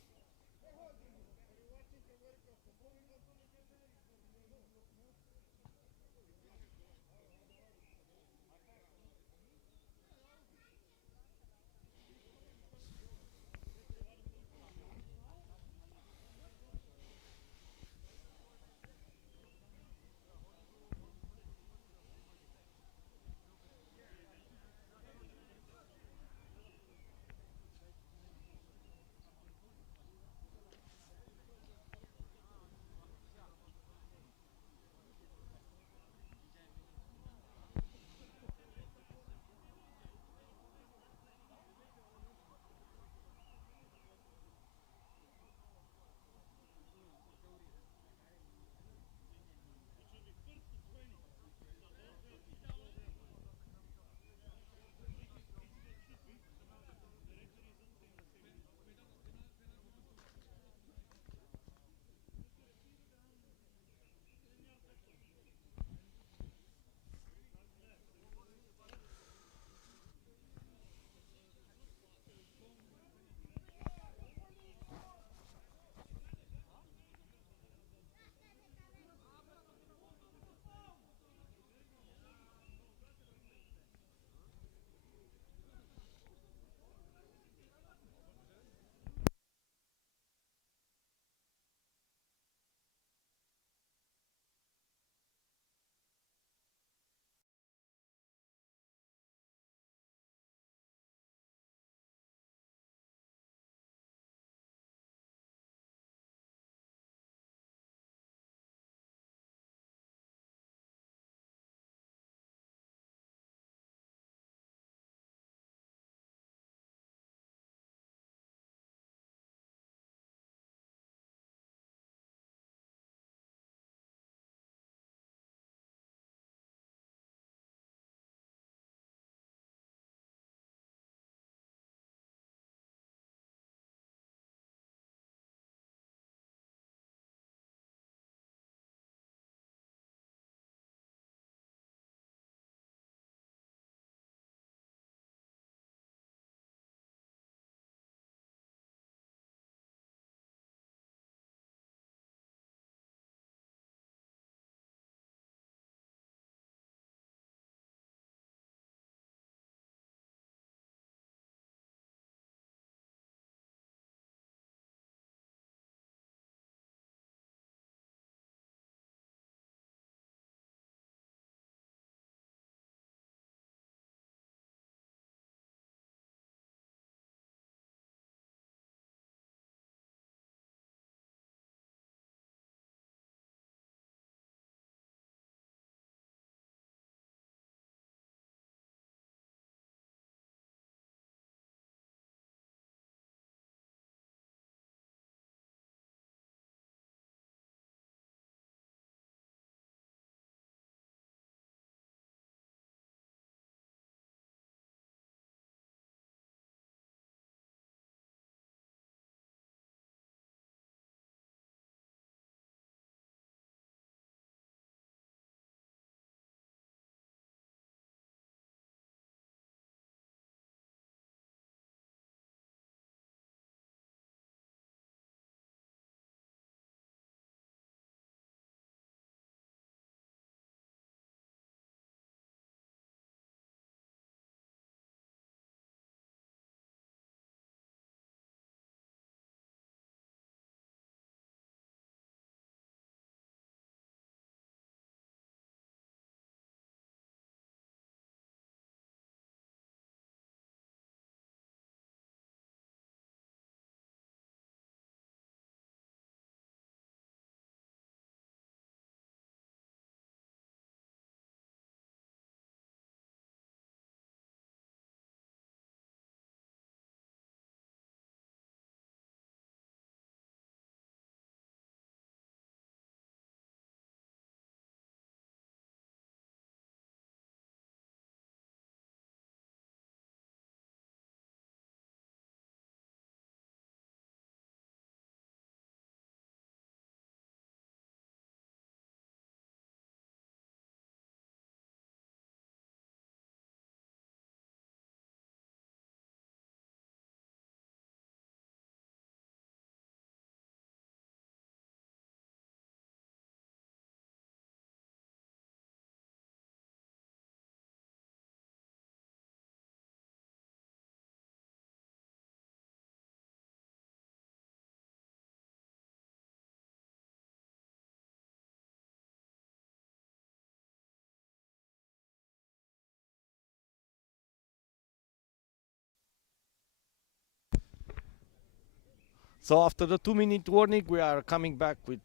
So after the 2-minute warning, we are coming back with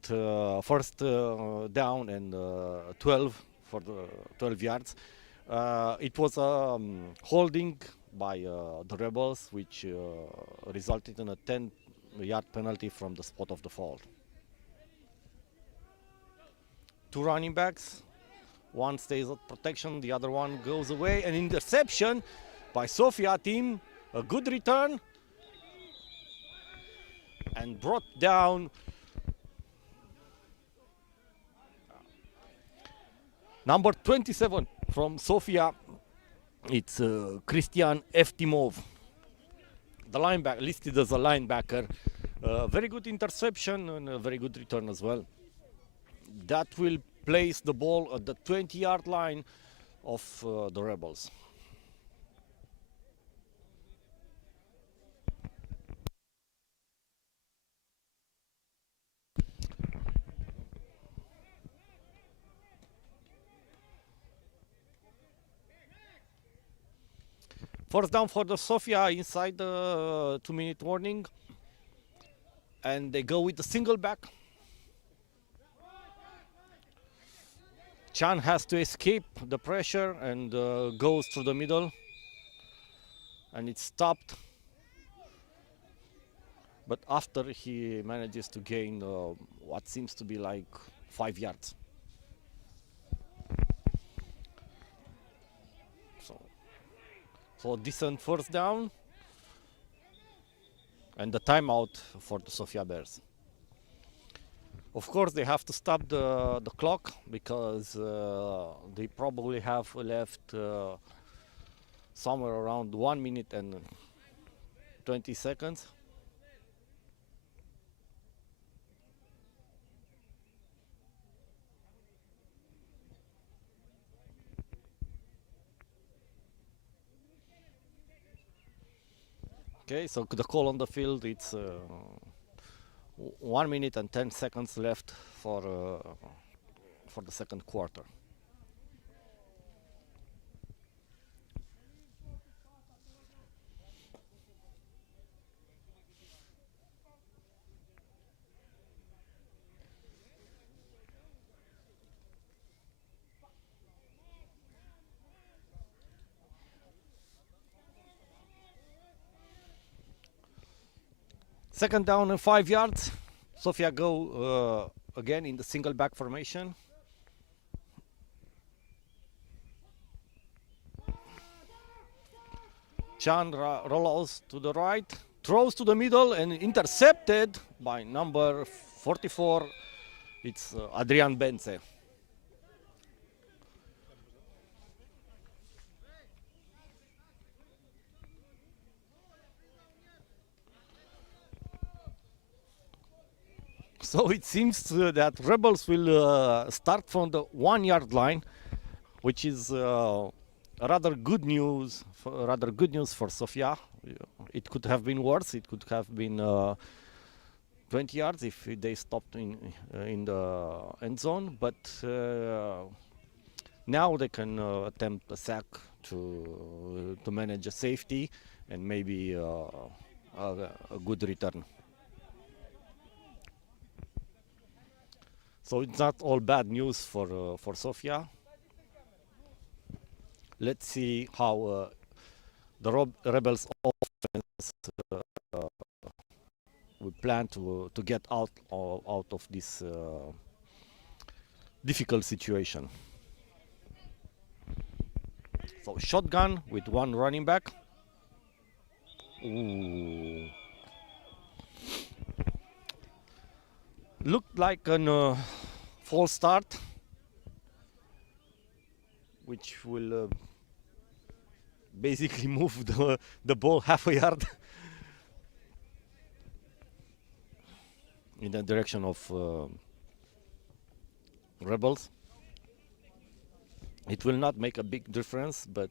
first down and 12 for the 12 yards. It was holding by the Rebels, which resulted in a 10-yard penalty from the spot of the foul. Two running backs, one stays at protection, the other one goes away. An interception by Sofia team, a good return, and brought down number 27 from Sofia. It's Christian Eftimov, the linebacker, listed as a linebacker. Very good interception and a very good return as well. That will place the ball at the 20-yard line of the Rebels. First down for the Sofia inside the 2-minute warning. And they go with the single back. Chan has to escape the pressure and goes through the middle. And it's stopped. But after he manages to gain what seems to be like 5 yards. So decent first down, and the timeout for the Sofia Bears. Of course, they have to stop the clock because they probably have left somewhere around 1 minute and 20 seconds. Okay, so the call on the field, it's 1 minute and 10 seconds left for the second quarter. Second down and 5 yards. Sofia go again in the single back formation. Chan rolls to the right, throws to the middle and intercepted by number 44. It's Adrian Benze. So it seems that Rebels will start from the 1 yard line, which is rather good news for Sofia. It could have been worse. It could have been 20 yards if they stopped in the end zone. But now they can attempt a sack to manage a safety and maybe a good return. So it's not all bad news for Sofia. Let's see how the Rebels offense we plan to get out of this difficult situation. So shotgun with one running back. Ooh. Looked like a false start, which will basically move the ball half a yard in the direction of Rebels. It will not make a big difference, but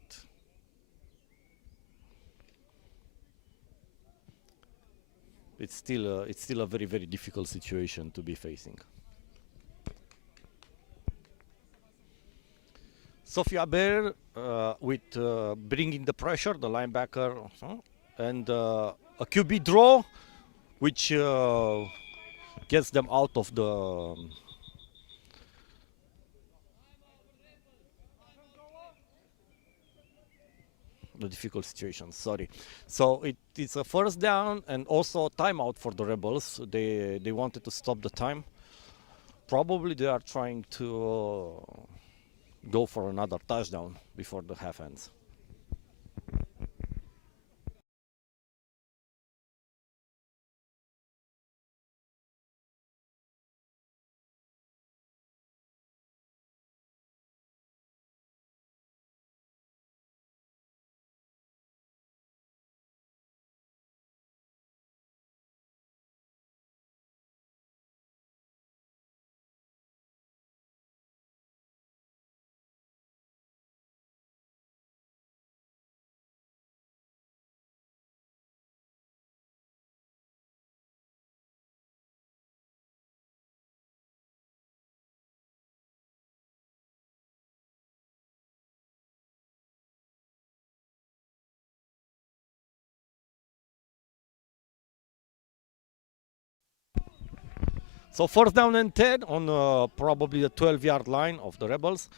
it's still a very, very difficult situation to be facing. Sofia Bear with bringing the pressure, the linebacker, and a QB draw which gets them out of the difficult situation. Sorry. So it's a first down and also a timeout for the Rebels. They wanted to stop the time. Probably they are trying to go for another touchdown before the half ends. So fourth down and 10 on probably the 12-yard line of the Rebels.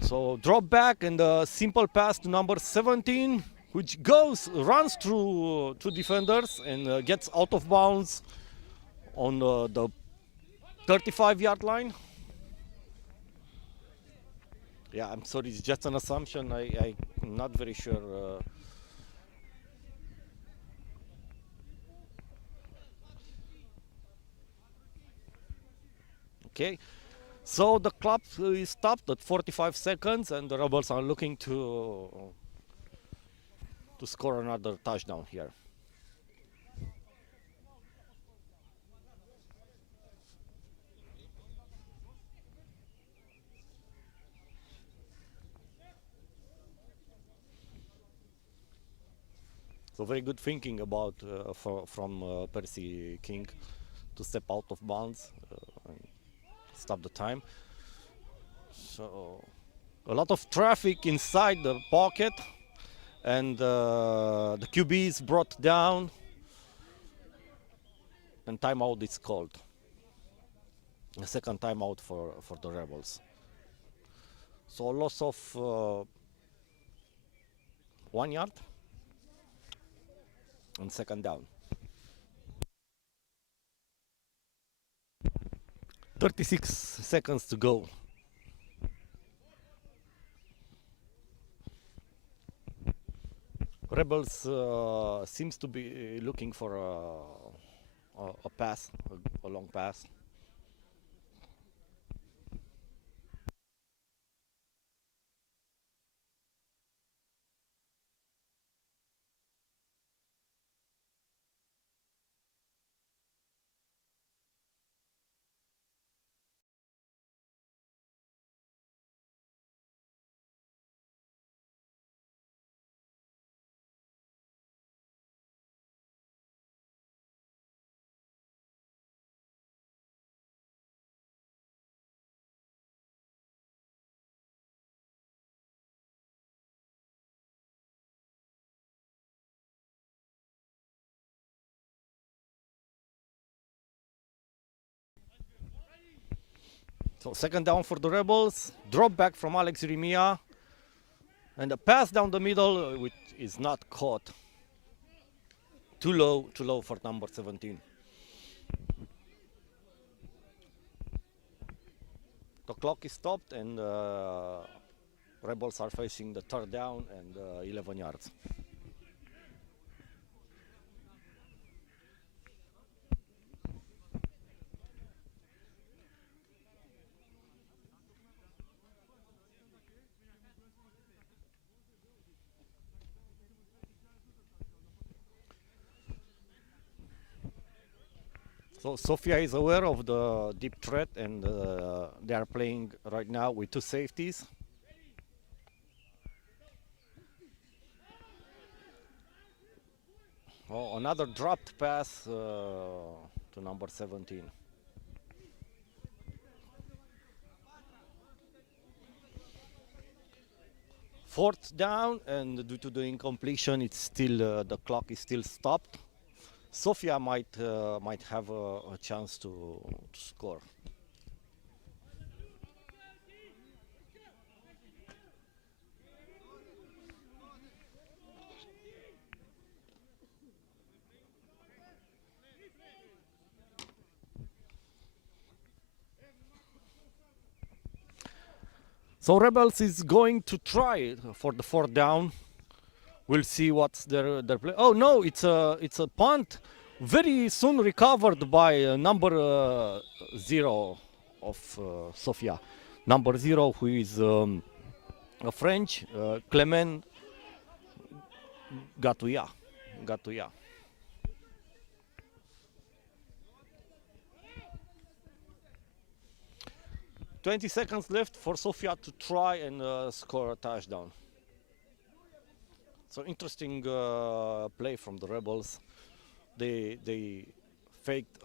So drop back and a simple pass to number 17, which runs through two defenders and gets out of bounds on the 35-yard line. Yeah, I'm sorry, it's just an assumption. I'm not very sure. Okay, so the clock is stopped at 45 seconds, and the Rebels are looking to score another touchdown here. So very good thinking about from Percy King to step out of bounds and stop the time. So a lot of traffic inside the pocket, and the QB is brought down, and timeout is called. A second timeout for the Rebels. So a loss of 1 yard on second down. 36 seconds to go. Rebels seems to be looking for a pass, a long pass. So second down for the Rebels, drop back from Alex Rimia, and a pass down the middle, which is not caught. Too low for number 17. The clock is stopped, and Rebels are facing the third down and 11 yards. So Sofia is aware of the deep threat, and they are playing right now with two safeties. Oh, another dropped pass to number 17. Fourth down, and due to the incompletion, it's still the clock is still stopped. Sofia might have a chance to score. So Rebels is going to try for the fourth down. We'll see what's their play. Oh no, it's a punt. Very soon recovered by number 0 of Sofia. Number 0, who is a French, Clement Gatouya. 20 seconds left for Sofia to try and score a touchdown. So interesting play from the Rebels. They faked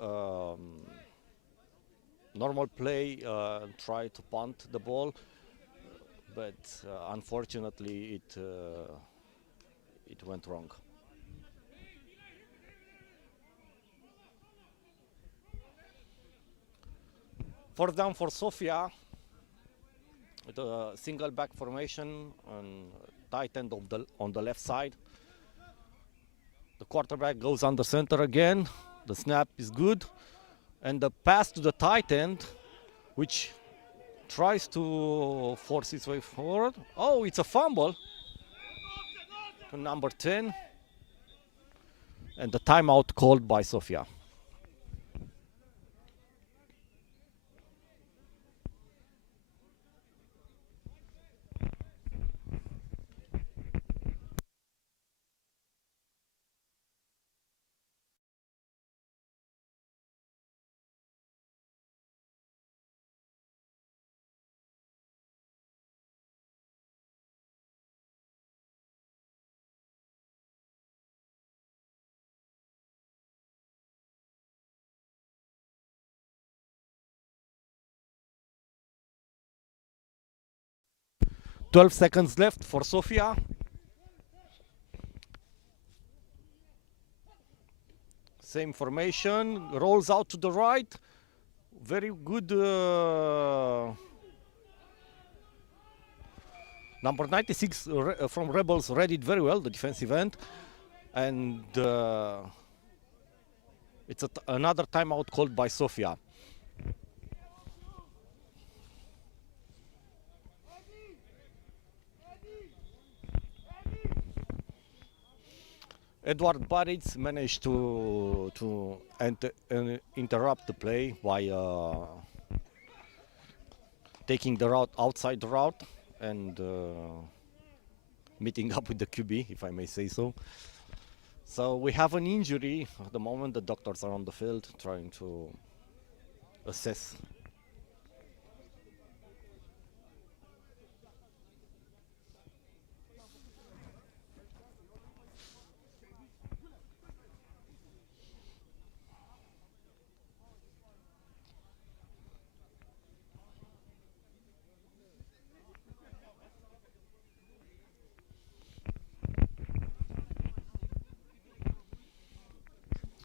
normal play and tried to punt the ball, but unfortunately it went wrong. Fourth down for Sofia. With a single back formation and tight end on the left side. The quarterback goes under center again. The snap is good. And the pass to the tight end, which tries to force its way forward. Oh, it's a fumble to number 10. And the timeout called by Sofia. "12 seconds left for Sofia. Same formation, rolls out to the right. Very good. Number 96 from Rebels read it very well, the defensive end. And it's another timeout called by Sofia. Edward Baric managed to interrupt the play by taking the route outside the route and meeting up with the QB, if I may say so. So we have an injury at the moment. The doctors are on the field trying to assess.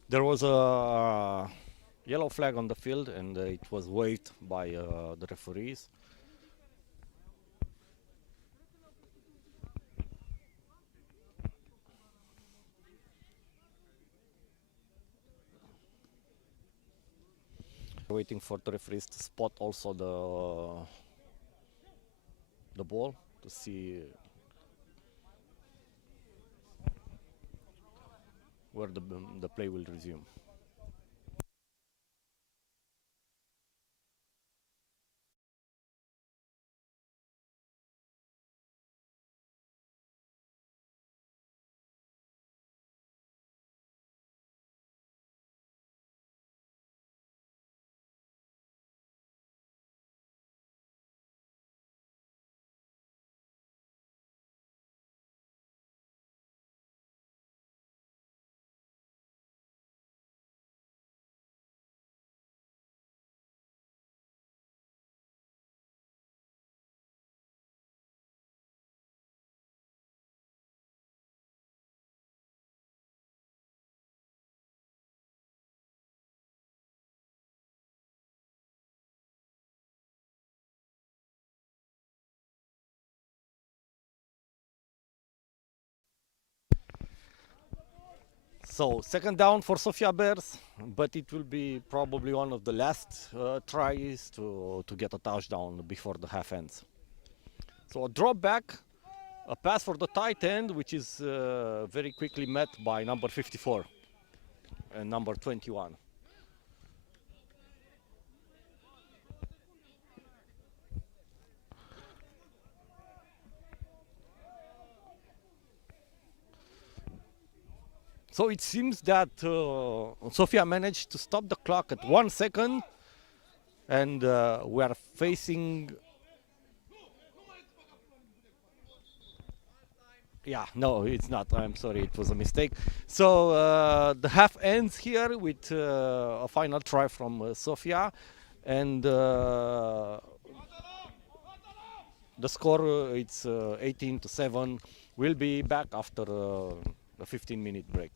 There was a yellow flag on the field, and it was waved by the referees. Waiting for the referees to spot also the ball to see where the play will resume. So second down for Sofia Bears, but it will be probably one of the last tries to get a touchdown before the half ends. So a drop back, a pass for the tight end, which is very quickly met by number 54 and number 21. So it seems that Sofia managed to stop the clock at 1 second, and we are facing. Yeah, no, it's not. I'm sorry, it was a mistake. So the half ends here with a final try from Sofia, and the score it's 18-7. We'll be back after a 15-minute break.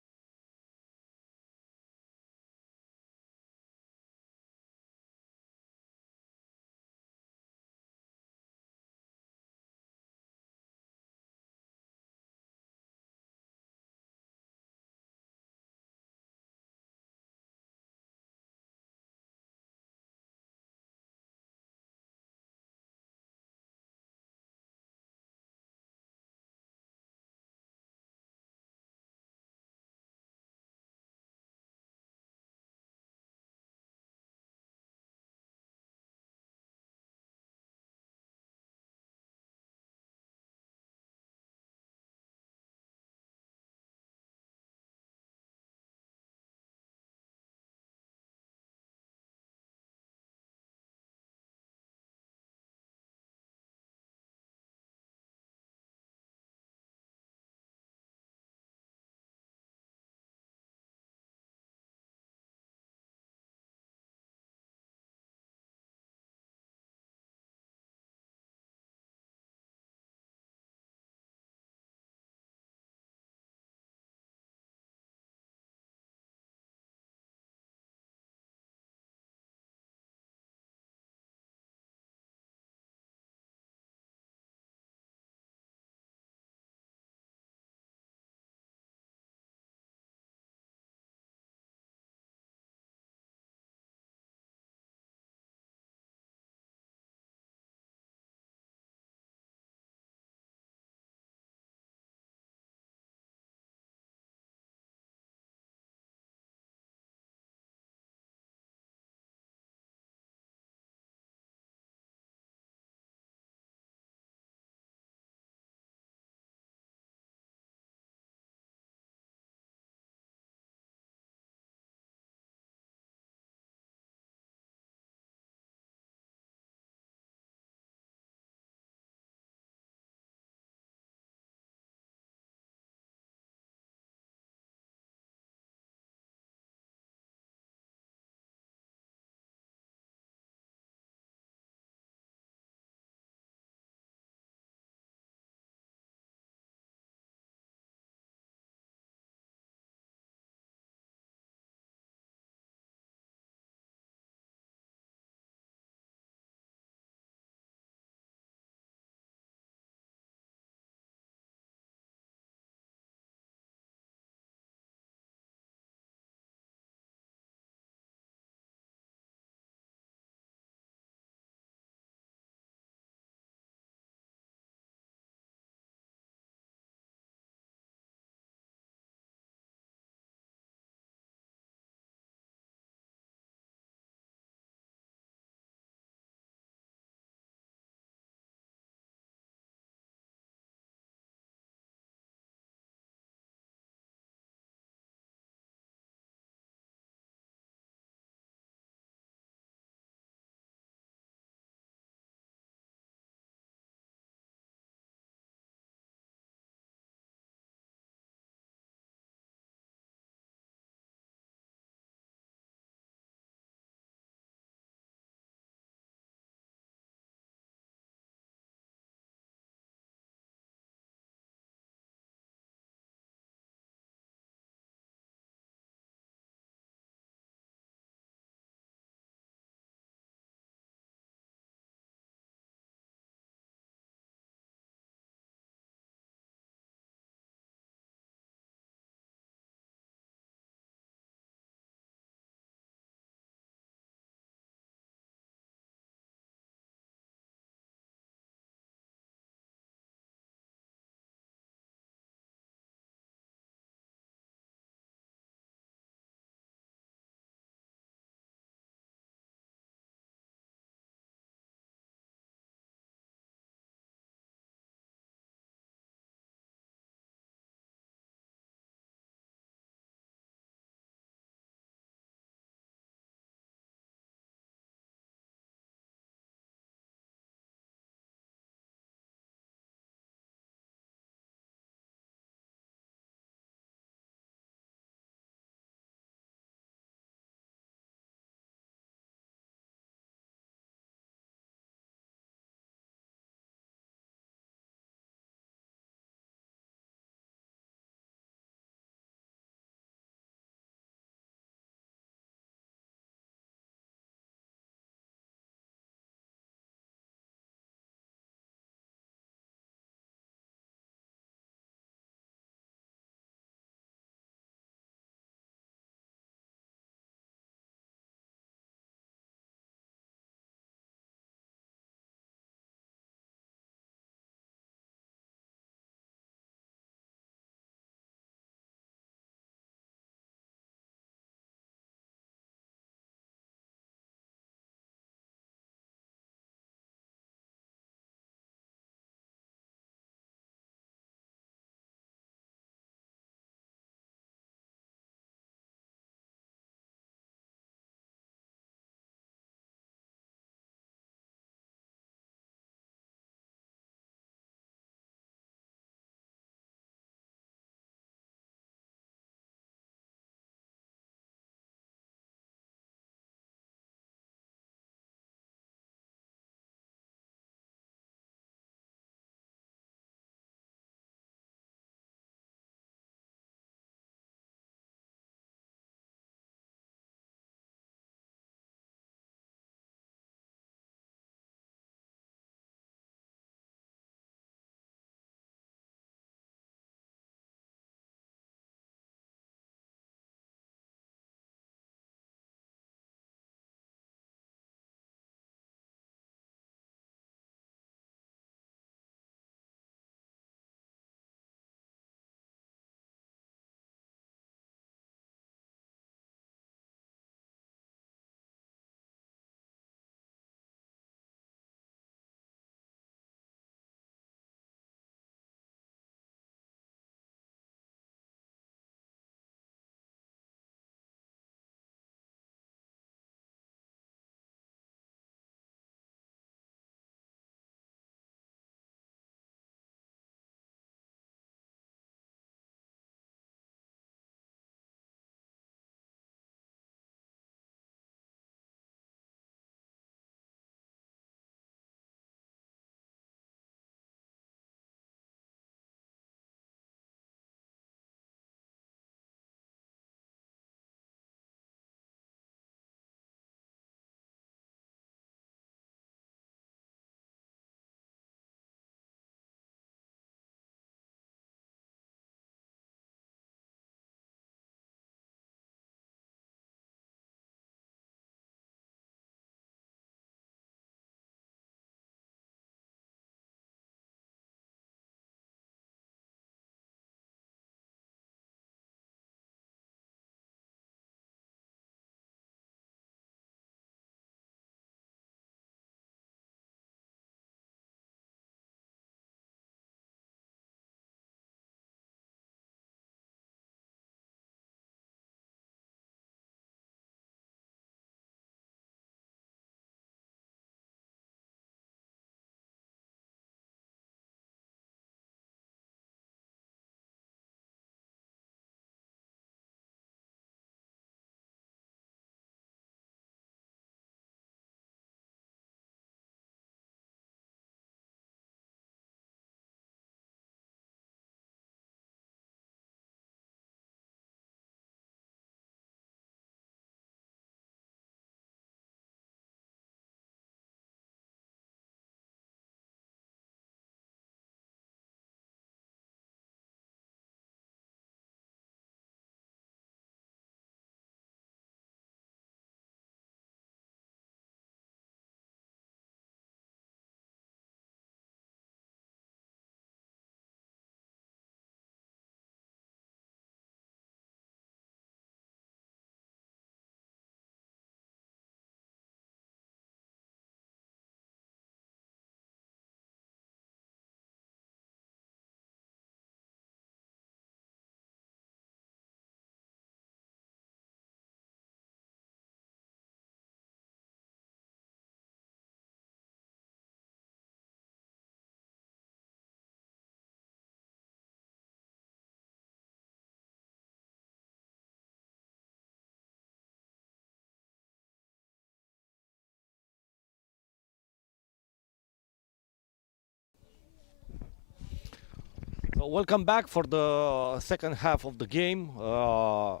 So welcome back for the second half of the game. The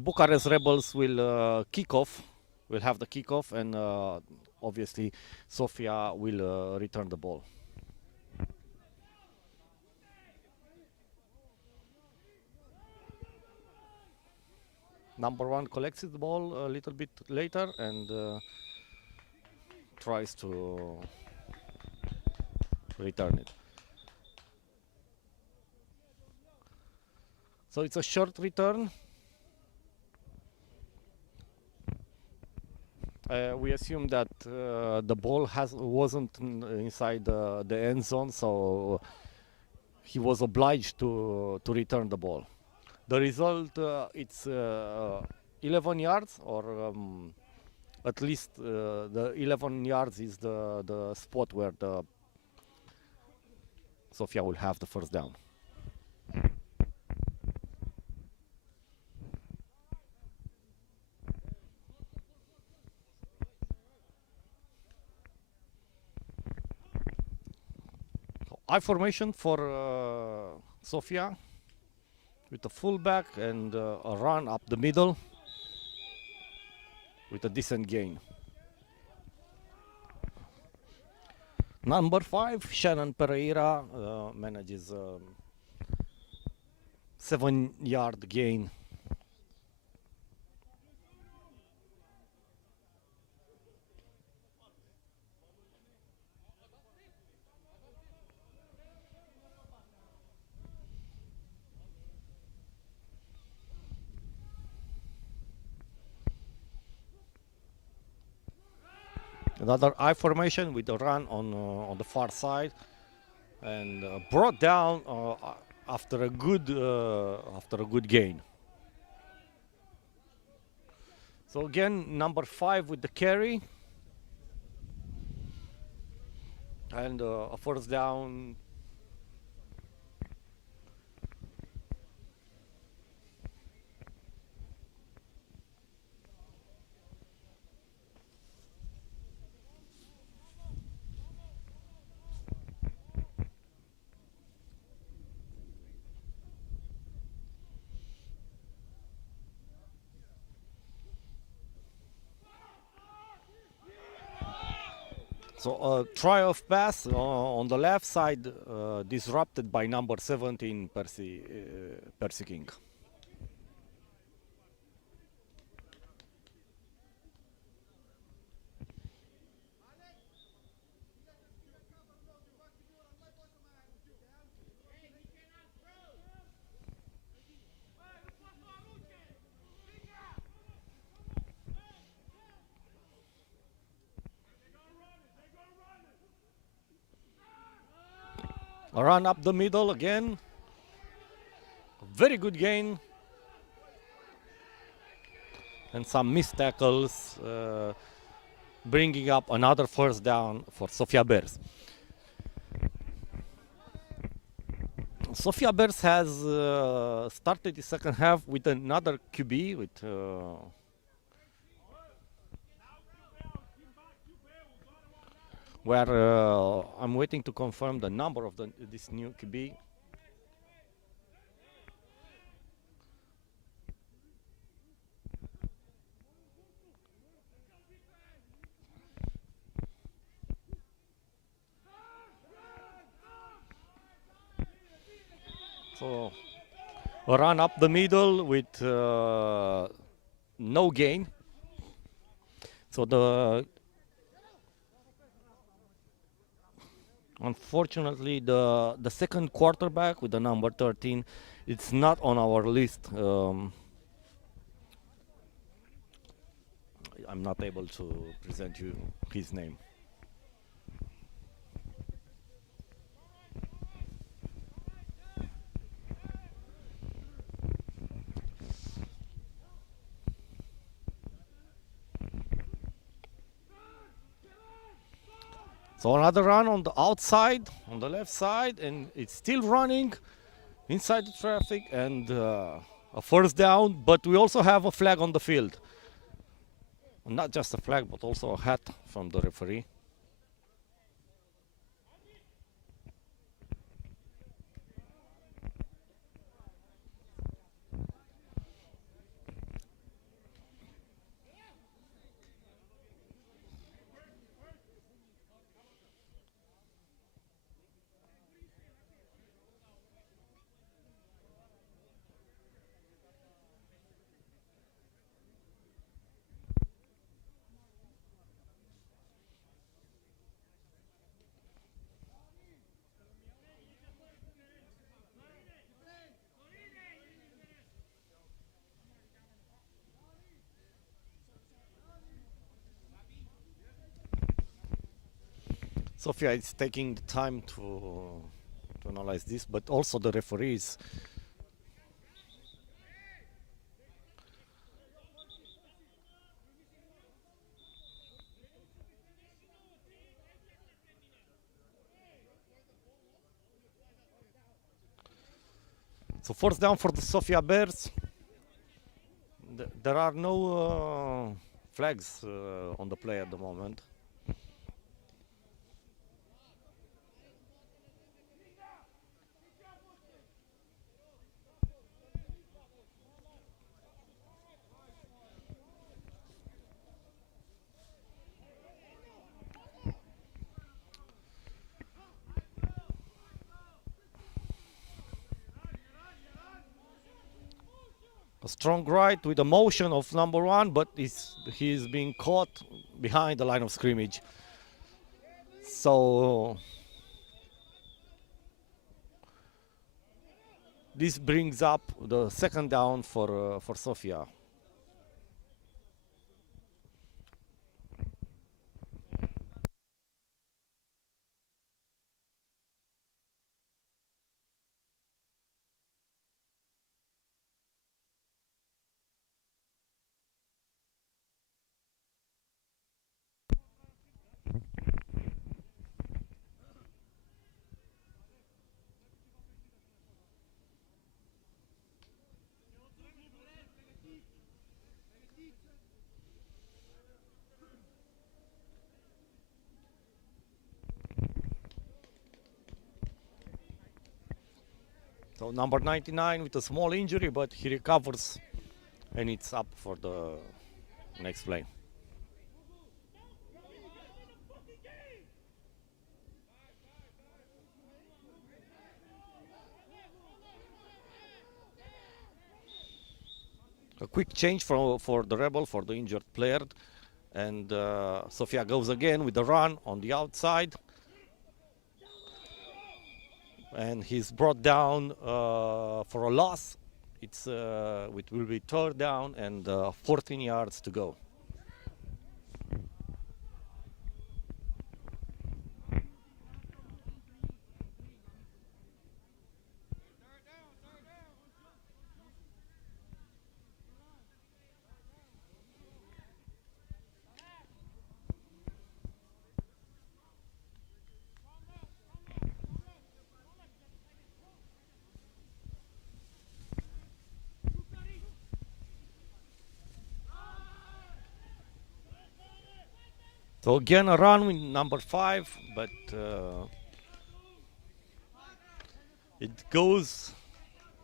Bucharest Rebels will kick off. Will have the kickoff, and obviously Sofia will return the ball. Number 1 collects the ball a little bit later and tries to return it. So it's a short return. We assume that the ball wasn't inside the end zone, so he was obliged to return the ball. The result, it's 11 yards, or at least the 11 yards is the spot where the Sofia will have the first down. I formation for Sofia with a fullback and a run up the middle with a decent gain. Number 5, Shannon Pereira manages a 7-yard gain. Another I formation with a run on the far side, and brought down after a good gain. So again, number 5 with the carry, and a first down. So a try of pass on the left side, disrupted by number 17, Percy King. A run up the middle again. Very good gain. And some missed tackles, bringing up another first down for Sofia Bears. Sofia Bears has started the second half with another QB, with where I'm waiting to confirm the number of this new QB. So a run up the middle with no gain. So unfortunately, the second quarterback with the number 13, it's not on our list. I'm not able to present you his name. So another run on the outside, on the left side, and it's still running inside the traffic, and a first down, but we also have a flag on the field. Not just a flag, but also a hat from the referee. Sofia is taking the time to analyze this, but also the referees. So first down for the Sofia Bears. There are no flags on the play at the moment. A strong right with a motion of number 1, but he's being caught behind the line of scrimmage. So this brings up the second down for Sofia. So number 99 with a small injury, but he recovers and it's up for the next play. A quick change for the Rebel, for the injured player. And Sofia goes again with the run on the outside. And he's brought down for a loss. It will be third down and 14 yards to go. So again a run with number 5, but it goes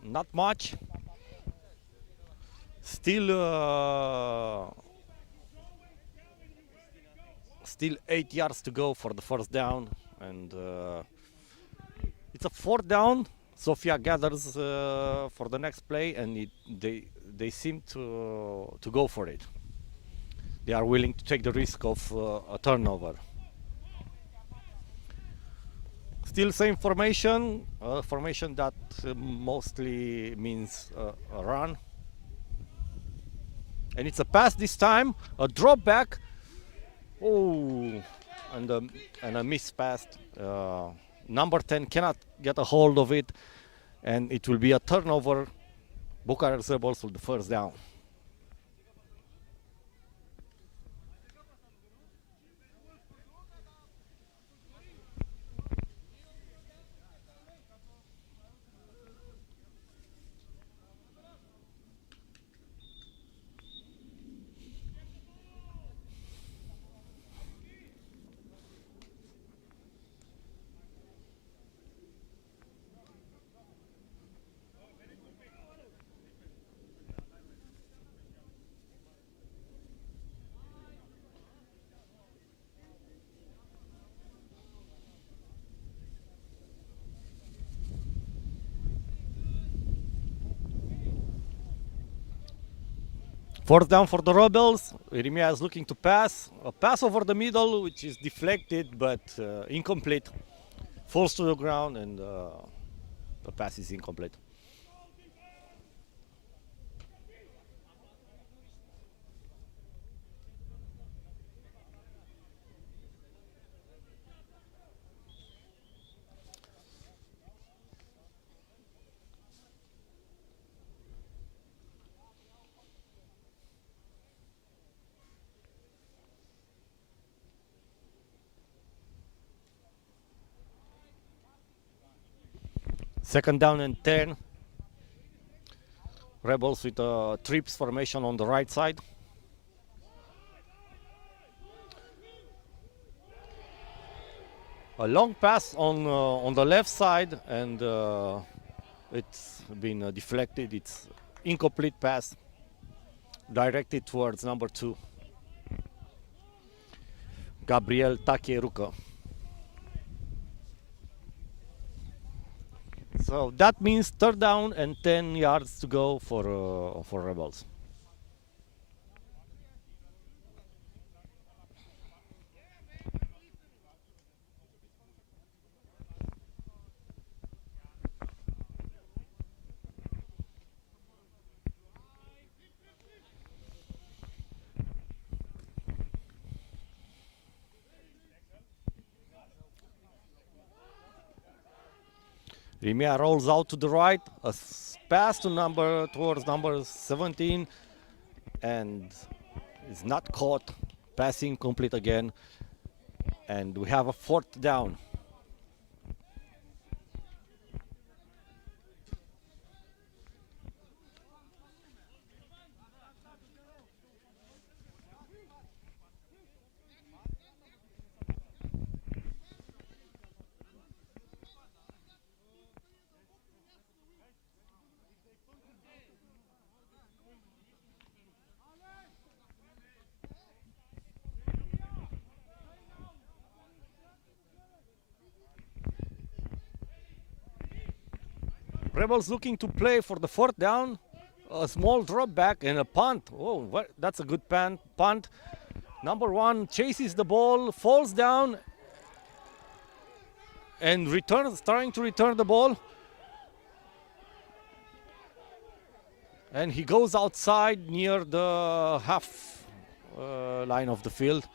not much. Still 8 yards to go for the first down, and it's a fourth down. Sofia gathers for the next play, and they seem to go for it. They are willing to take the risk of a turnover. Still same formation, formation that mostly means a run. And it's a pass this time, a drop back. Oh, and a missed pass. Number 10 cannot get a hold of it, and it will be a turnover. Bucharest Rebels with the first down. Fourth down for the Rebels. Irimia is looking to pass. A pass over the middle, which is deflected but incomplete. Falls to the ground, and the pass is incomplete. Second down and 10. Rebels with a trips formation on the right side. A long pass on the left side, and it's been deflected. It's incomplete pass directed towards number 2, Gabriel Tacherucă. So that means third down and 10 yards to go for Rebels. Rimea rolls out to the right, a pass to towards number 17, and is not caught. Passing complete again, and we have a fourth down. Rebels looking to play for the fourth down. A small drop back and a punt. Oh, that's a good punt. Number 1 chases the ball, falls down, and trying to return the ball. And he goes outside near the half line of the field.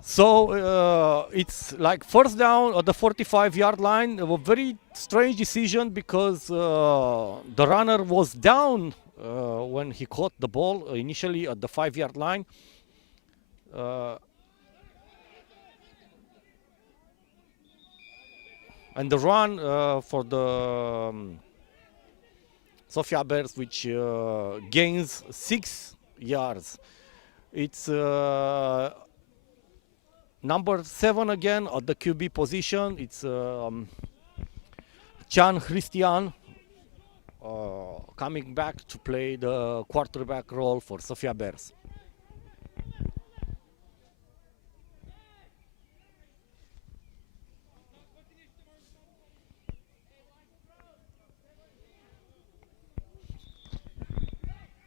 So it's like first down at the 45-yard line. A very strange decision because the runner was down when he caught the ball initially at the 5-yard line. And the run for the Sofia Bears, which gains 6 yards. It's number 7 again at the QB position. It's Chan Christian coming back to play the quarterback role for Sofia Bears.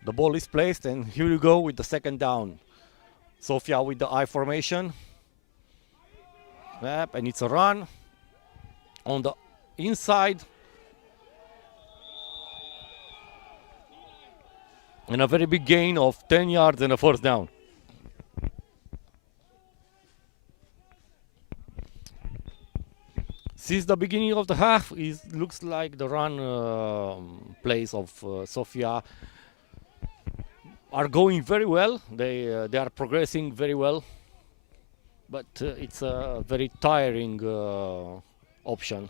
The ball is placed, and here we go with the second down. Sofia with the I formation. Yep, and it's a run on the inside. And a very big gain of 10 yards and a first down. Since the beginning of the half, it looks like the run plays of Sofia are going very well. They are progressing very well. But it's a very tiring option.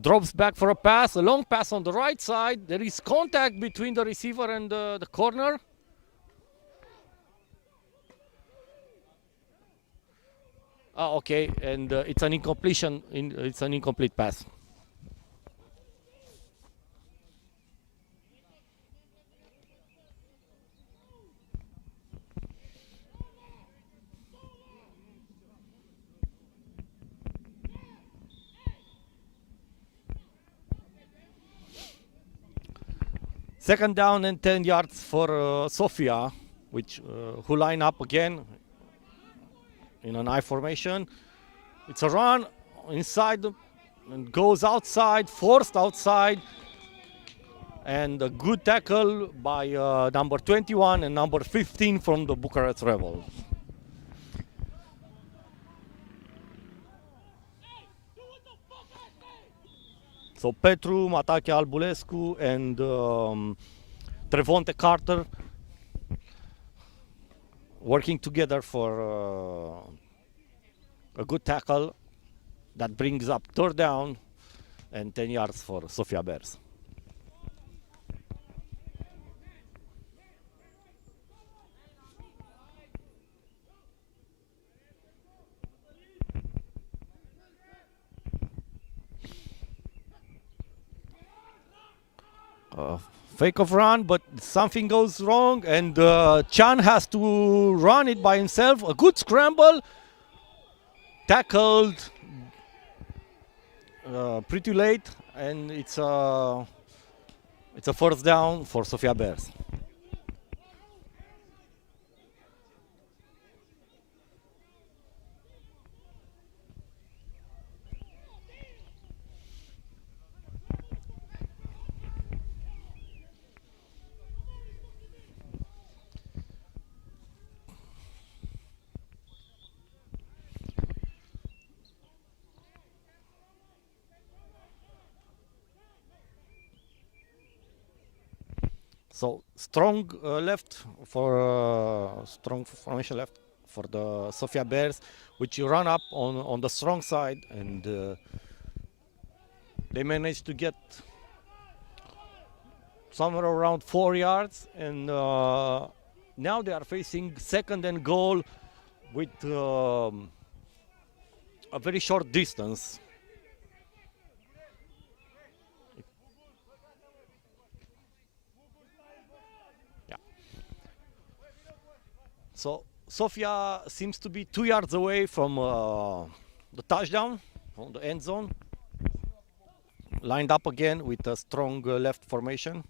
Drops back for a pass, a long pass on the right side. There is contact between the receiver and the corner. Okay, and it's an incompletion. It's an incomplete pass. Second down and 10 yards for Sofia, who line up again in an I formation. It's a run inside and goes outside, forced outside, and a good tackle by number 21 and number 15 from the Bucharest Rebels. So Petru, Matache Albulescu, and Trevonte Carter working together for a good tackle that brings up third down and 10 yards for Sofia Bears. Fake of run, but something goes wrong, and Chan has to run it by himself. A good scramble, tackled pretty late, and it's a first down for Sofia Bears. So strong left for strong formation left for the Sofia Bears, which you run up on the strong side, and they managed to get somewhere around 4 yards, and now they are facing second and goal with a very short distance. So Sofia seems to be 2 yards away from the touchdown on the end zone. Lined up again with a strong left formation.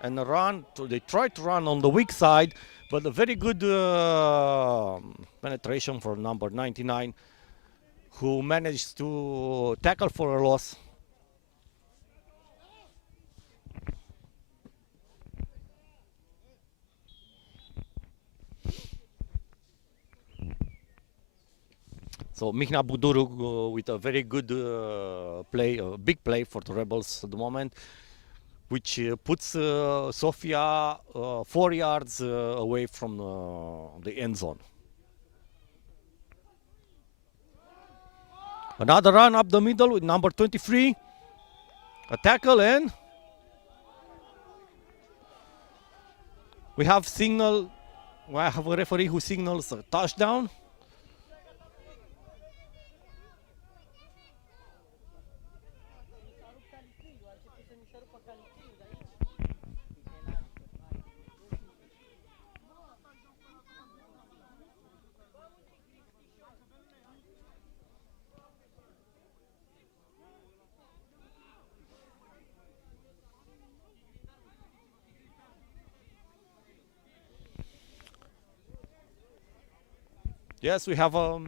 And a run, they tried to run on the weak side, but a very good penetration for number 99, who managed to tackle for a loss. So Mihnea Buduru with a very good play, a big play for the Rebels at the moment, which puts Sofia 4 yards away from the end zone. Another run up the middle with number 23, a tackle, and we have a referee who signals a touchdown. Yes, we have a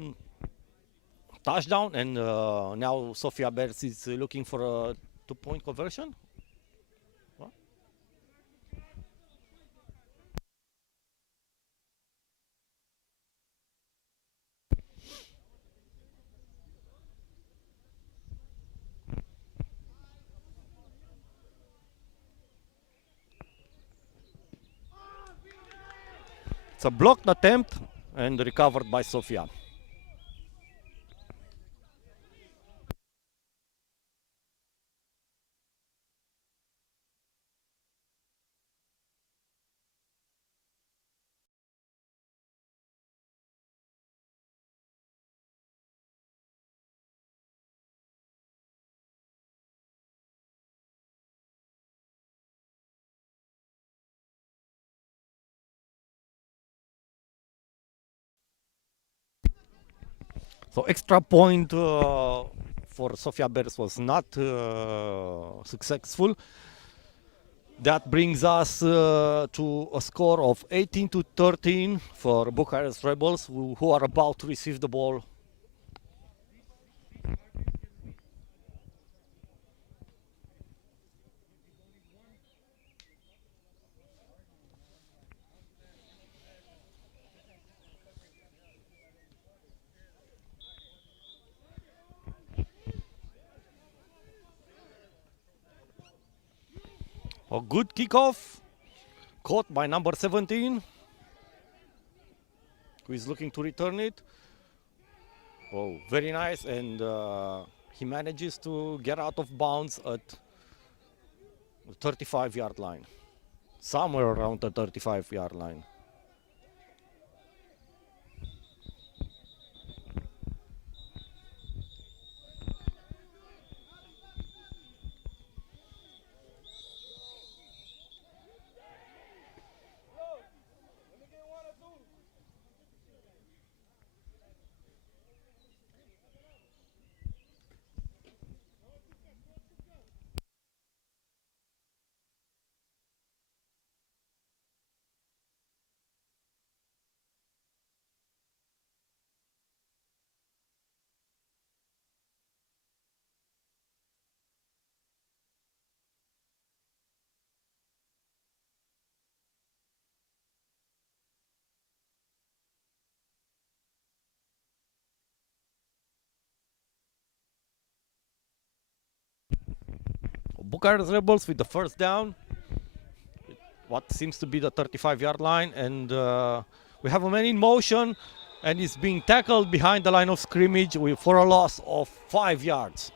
touchdown, and now Sofia Bears is looking for a 2-point conversion. What? It's a blocked attempt and recovered by Sofia. So extra point for Sofia Bears was not successful. That brings us to a score of 18-13 for Bucharest Rebels, who are about to receive the ball. A good kickoff, caught by number 17, who is looking to return it. Oh, very nice, and he manages to get out of bounds at the 35-yard line, somewhere around the 35-yard line. Bucharest Rebels with the first down, what seems to be the 35-yard line, and we have a man in motion, and he's being tackled behind the line of scrimmage for a loss of 5 yards.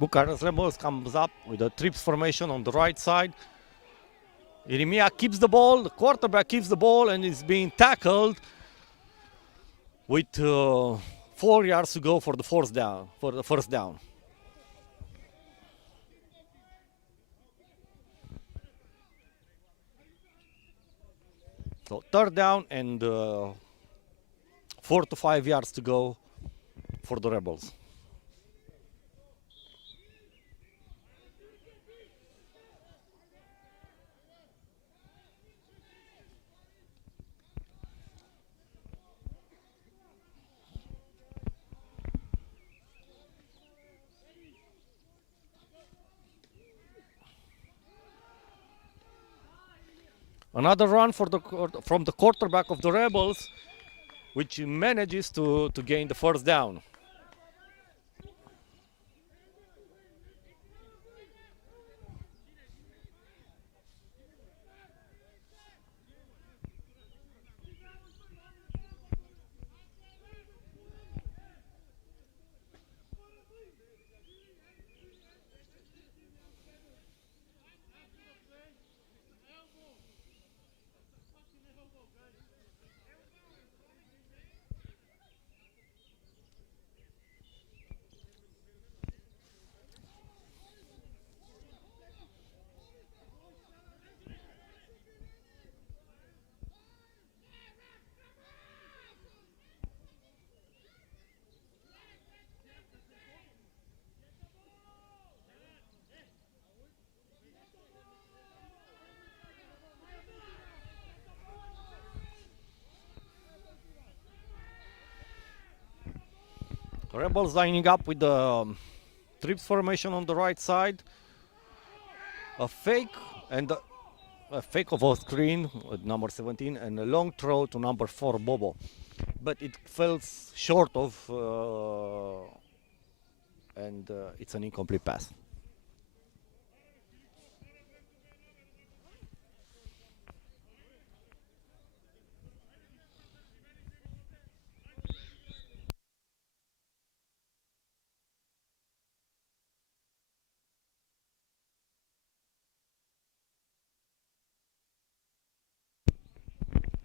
Bucharest Rebels comes up with a trips formation on the right side. Irimia keeps the ball, the quarterback keeps the ball, and is being tackled with 4 yards to go for the first down. So third down and 4 to 5 yards to go for the Rebels. Another run from the quarterback of the Rebels, which manages to gain the first down. Rebels lining up with the trips formation on the right side. A fake and a fake of a screen with number 17 and a long throw to number 4 Bobo, but it fell short of and it's an incomplete pass.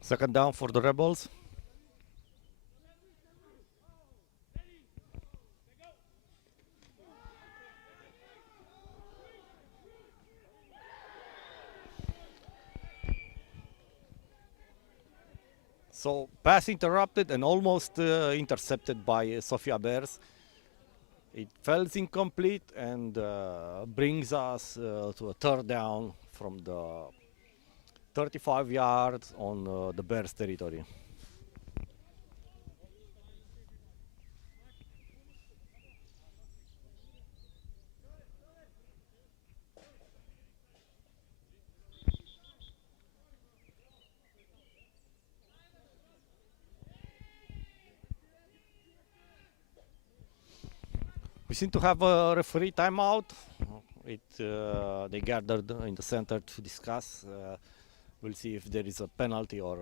Second down for the Rebels. So pass interrupted and almost intercepted by Sofia Bears. It falls incomplete and brings us to a third down from the 35 yards on the Bears territory. We seem to have a referee timeout. They gathered in the center to discuss. We'll see if there is a penalty or.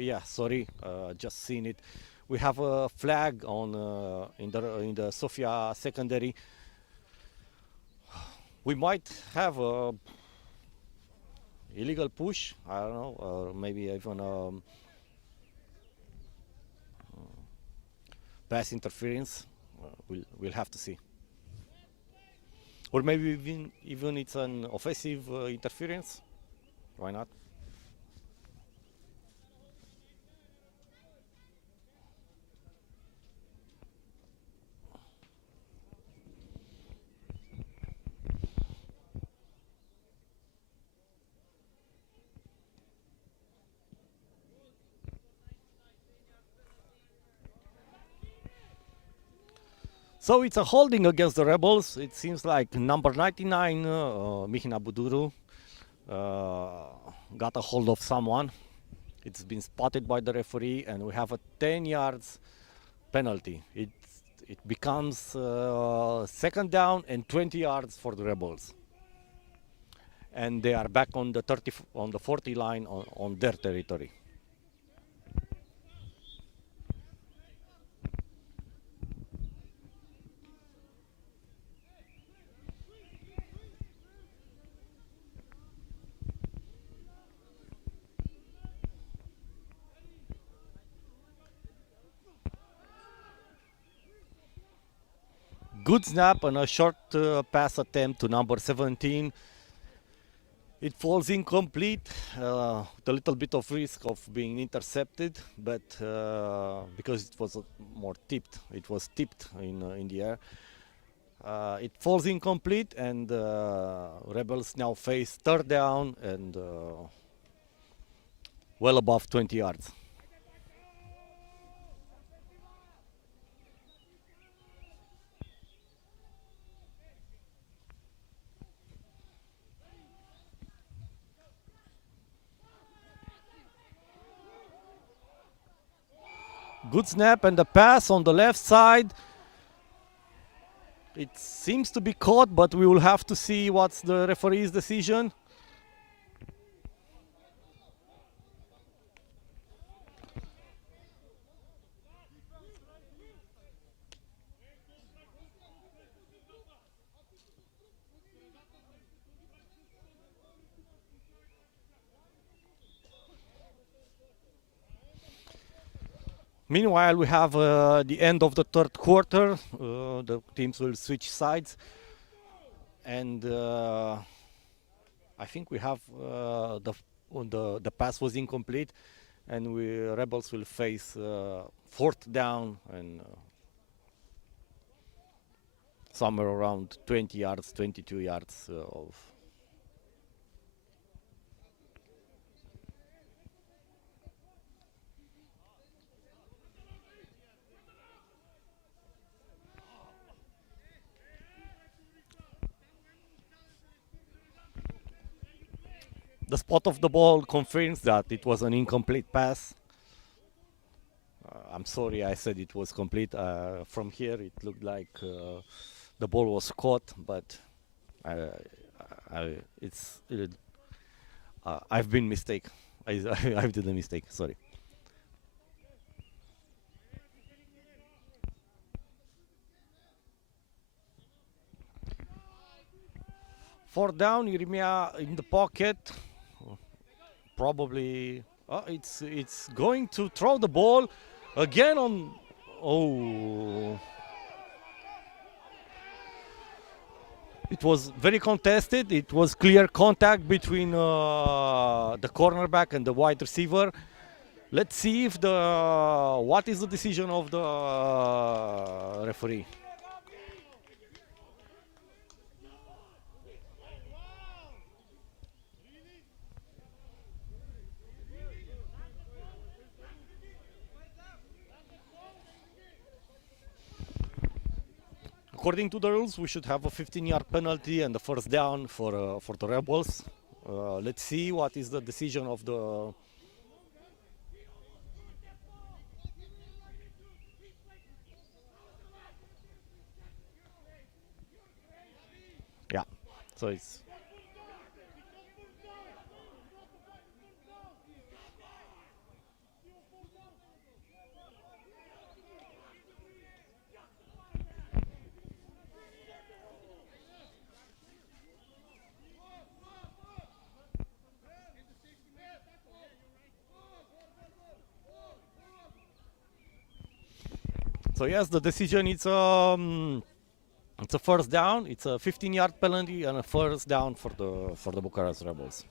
Yeah, sorry, just seen it. We have a flag on in the Sofia secondary. We might have a illegal push. I don't know, or maybe even. Pass interference, we'll have to see. Or maybe even it's an offensive interference. Why not? So it's a holding against the Rebels. It seems like number 99, Mihina Buduru, got a hold of someone. It's been spotted by the referee, and we have a 10 yards penalty. It becomes second down and 20 yards for the Rebels. And they are back on the 40 line on their territory. Good snap and a short pass attempt to number 17. It falls incomplete, with a little bit of risk of being intercepted, but because it was more tipped, it was tipped in the air. It falls incomplete, and Rebels now face third down and well above 20 yards. Good snap and the pass on the left side. It seems to be caught, but we will have to see what's the referee's decision. Meanwhile, we have the end of the third quarter. The teams will switch sides, and I think we have the pass was incomplete, and Rebels will face fourth down and somewhere around 20 yards, 22 yards of. The spot of the ball confirms that it was an incomplete pass. I'm sorry I said it was complete. From here it looked like the ball was caught, but I've been mistaken. I've did a mistake, sorry. Fourth down, Irimia in the pocket. Probably it's going to throw the ball again on. Oh, It was very contested. It was clear contact between the cornerback and the wide receiver. Let's see if what is the decision of the referee. According to the rules, we should have a 15-yard penalty and a first down for the Rebels. Let's see what is the decision of the. Yeah, so it's. So yes, the decision it's a first down. It's a 15-yard penalty and a first down for the Bucharest Rebels.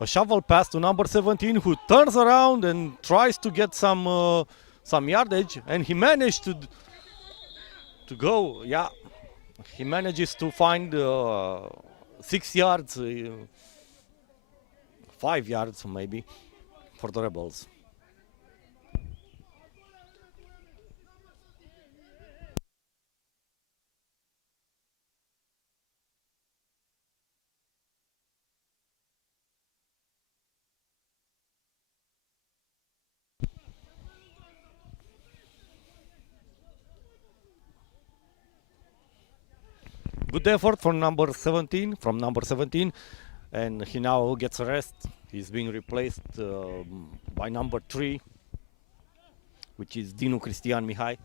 A shovel pass to number 17, who turns around and tries to get some yardage, and he managed to go. Yeah, he manages to find 6 yards, 5 yards maybe, for the Rebels. Good effort from number 17, and he now gets a rest. He's being replaced by number 3, which is Dinu Cristian Mihai.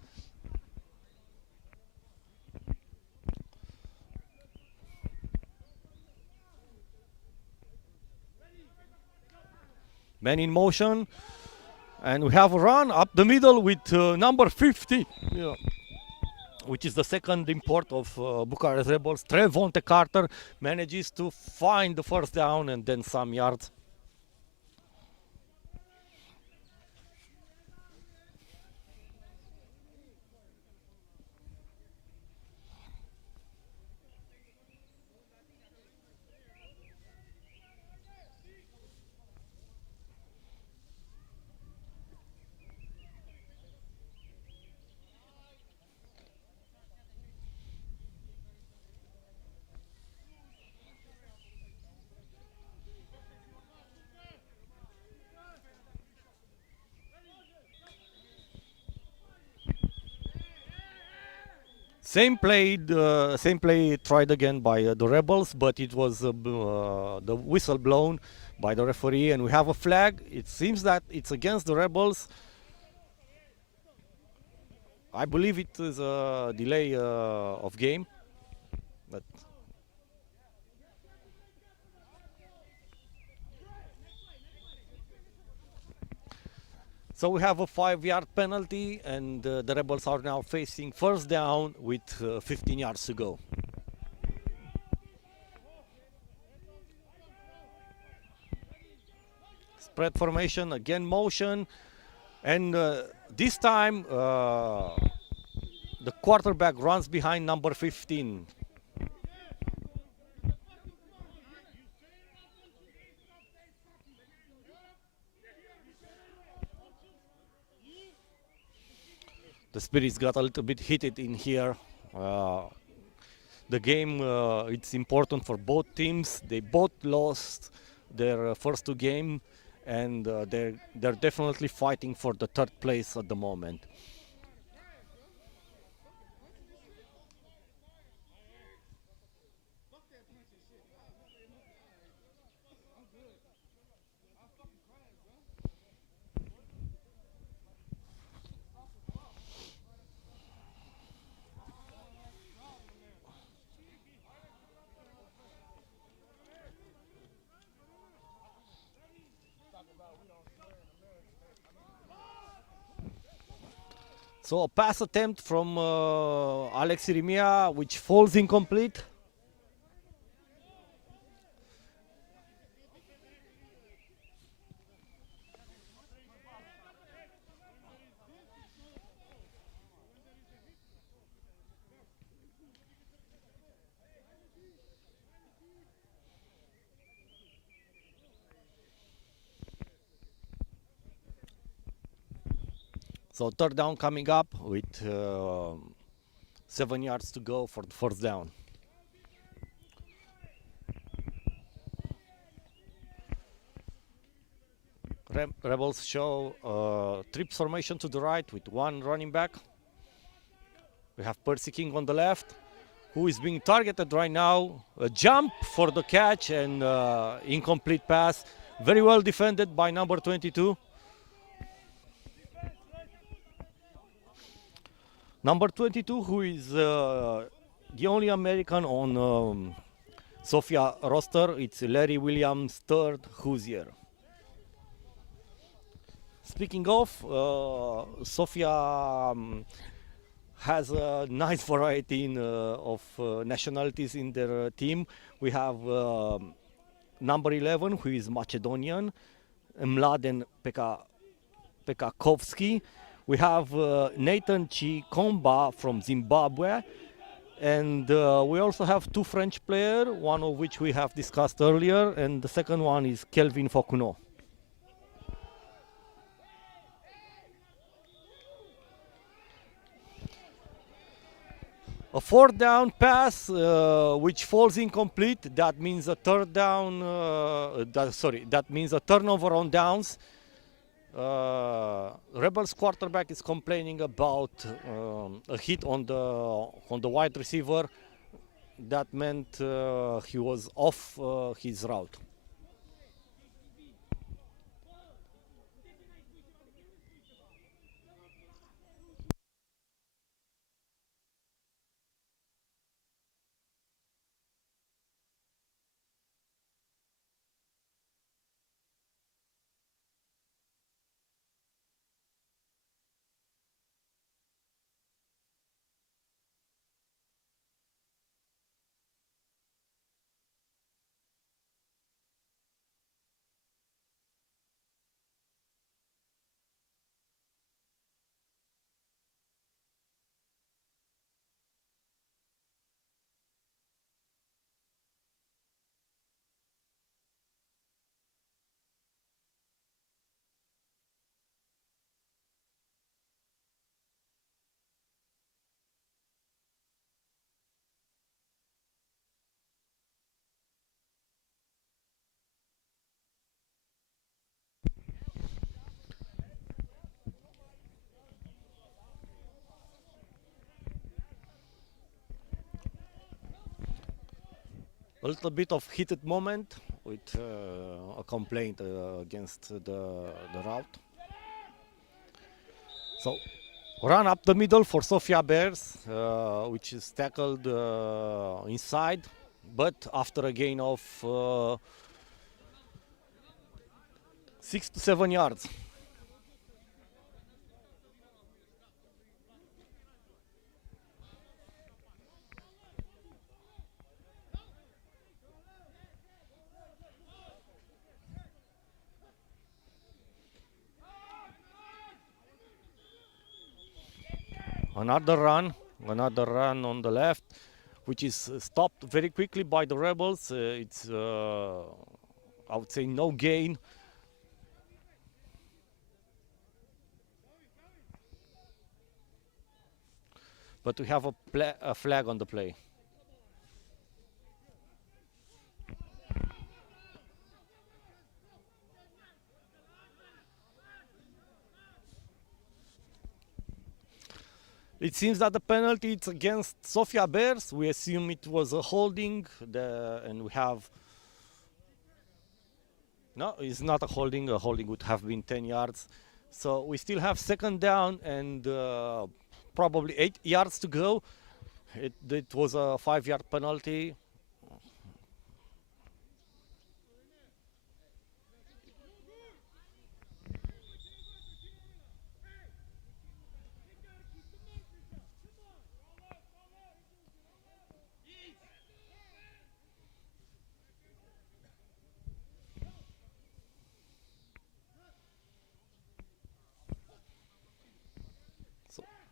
Man in motion, and we have a run up the middle with number 50. Yeah. Which is the second import of Bucharest Rebels. Trevonte Carter manages to find the first down and then some yards. Same play tried again by the Rebels, but it was the whistle blown by the referee, and we have a flag. It seems that it's against the Rebels. I believe it is a delay of game, but so we have a 5-yard penalty, and the Rebels are now facing first down with 15 yards to go. Spread formation, again motion, and this time the quarterback runs behind number 15. The Spirits got a little bit heated in here. The game, it's important for both teams. They both lost their first 2 games, and they're definitely fighting for the 3rd place at the moment. So a pass attempt from Alex Irimia, which falls incomplete. So third down coming up with 7 yards to go for the first down. Rebels show trips formation to the right with one running back. We have Percy King on the left, who is being targeted right now. A jump for the catch and incomplete pass. Very well defended by number 22. Number 22, who is the only American on Sofia roster, it's Larry Williams, third Hoosier. Speaking of, Sofia has a nice variety of nationalities in their team. We have number 11, who is Macedonian, Mladen Pekakovsky. We have Nathan Chikomba from Zimbabwe. And we also have two French players, one of which we have discussed earlier, and the second one is Kelvin Faucuno. A fourth down pass, which falls incomplete. That means a third down. That means a turnover on downs. Rebels quarterback is complaining about a hit on the wide receiver. That meant he was off his route. A little bit of heated moment with a complaint against the route. So run up the middle for Sofia Bears, which is tackled inside, but after a gain of 6 to 7 yards. Another run on the left, which is stopped very quickly by the Rebels. It's, I would say, no gain. But we have a flag on the play. It seems that the penalty is against Sofia Bears. We assume it was a holding, and we have... No, it's not a holding. A holding would have been 10 yards. So we still have second down and probably 8 yards to go. It was a 5-yard penalty.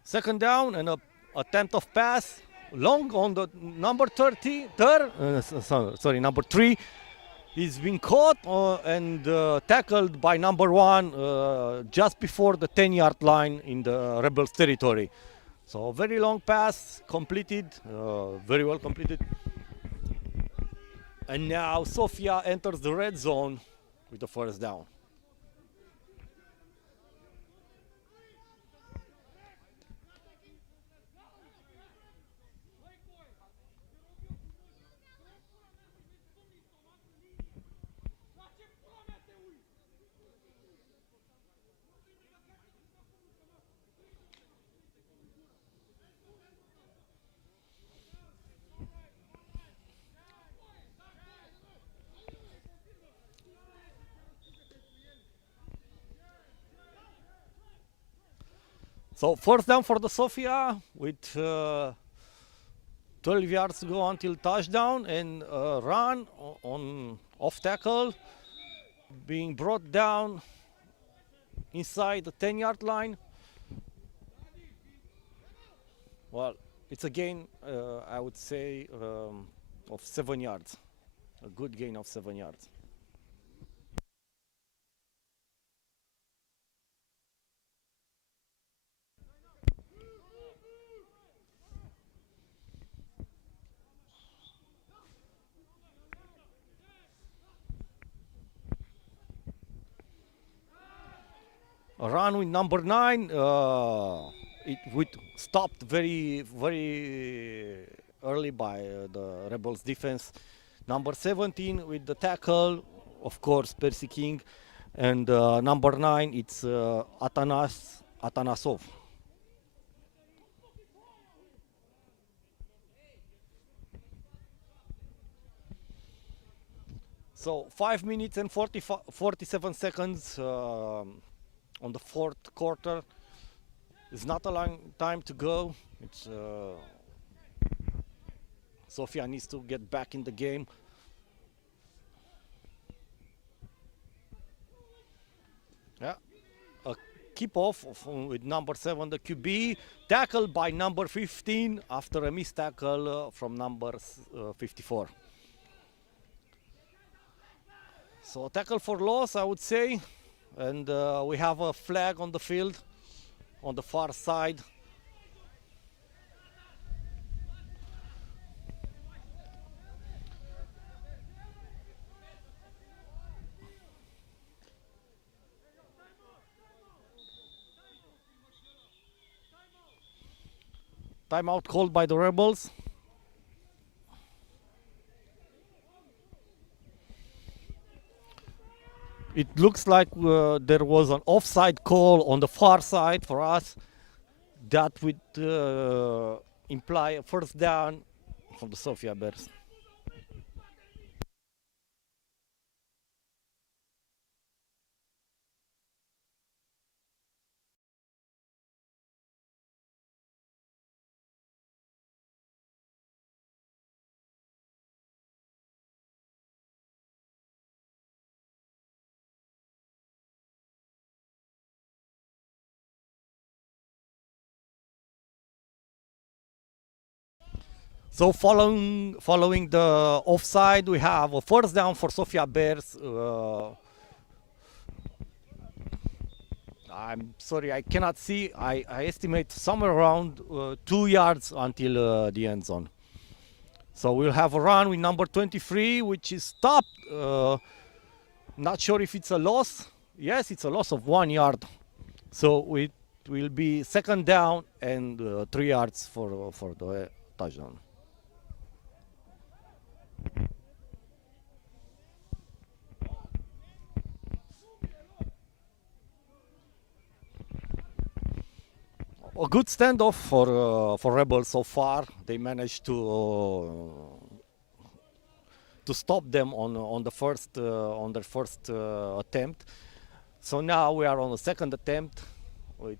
Second down and a attempt of pass long on the number 30 number 3. He's been caught and tackled by number 1 just before the 10-yard line in the Rebels territory. So very long pass completed, very well completed. And now Sofia enters the red zone with the first down. So first down for the Sofia with 12 yards to go until touchdown, and run on off tackle, being brought down inside the 10-yard line. Well, it's a gain, I would say, of 7 yards. A good gain of 7 yards. A run with number 9. It would stopped very early by the Rebels defense. Number 17 with the tackle, of course, Percy King, and number 9 it's Atanasov. So 5 minutes and 47 seconds on the fourth quarter. It's not a long time to go. It's Sofia needs to get back in the game. Yeah, a kickoff with number 7, the QB, tackled by number 15 after a missed tackle from number 54. So tackle for loss, I would say, and we have a flag on the field on the far side. Timeout called by the Rebels. It looks like there was an offside call on the far side for us. That would imply a first down from the Sofia Bears. So following the offside, we have a first down for Sofia Bears. I'm sorry, I cannot see. I estimate somewhere around 2 yards until the end zone. So we'll have a run with number 23, which is stopped. Not sure if it's a loss. Yes, it's a loss of 1 yard. So it will be second down and 3 yards for the touchdown. A good standoff for Rebels so far. They managed to stop them on their first attempt. So now we are on the second attempt with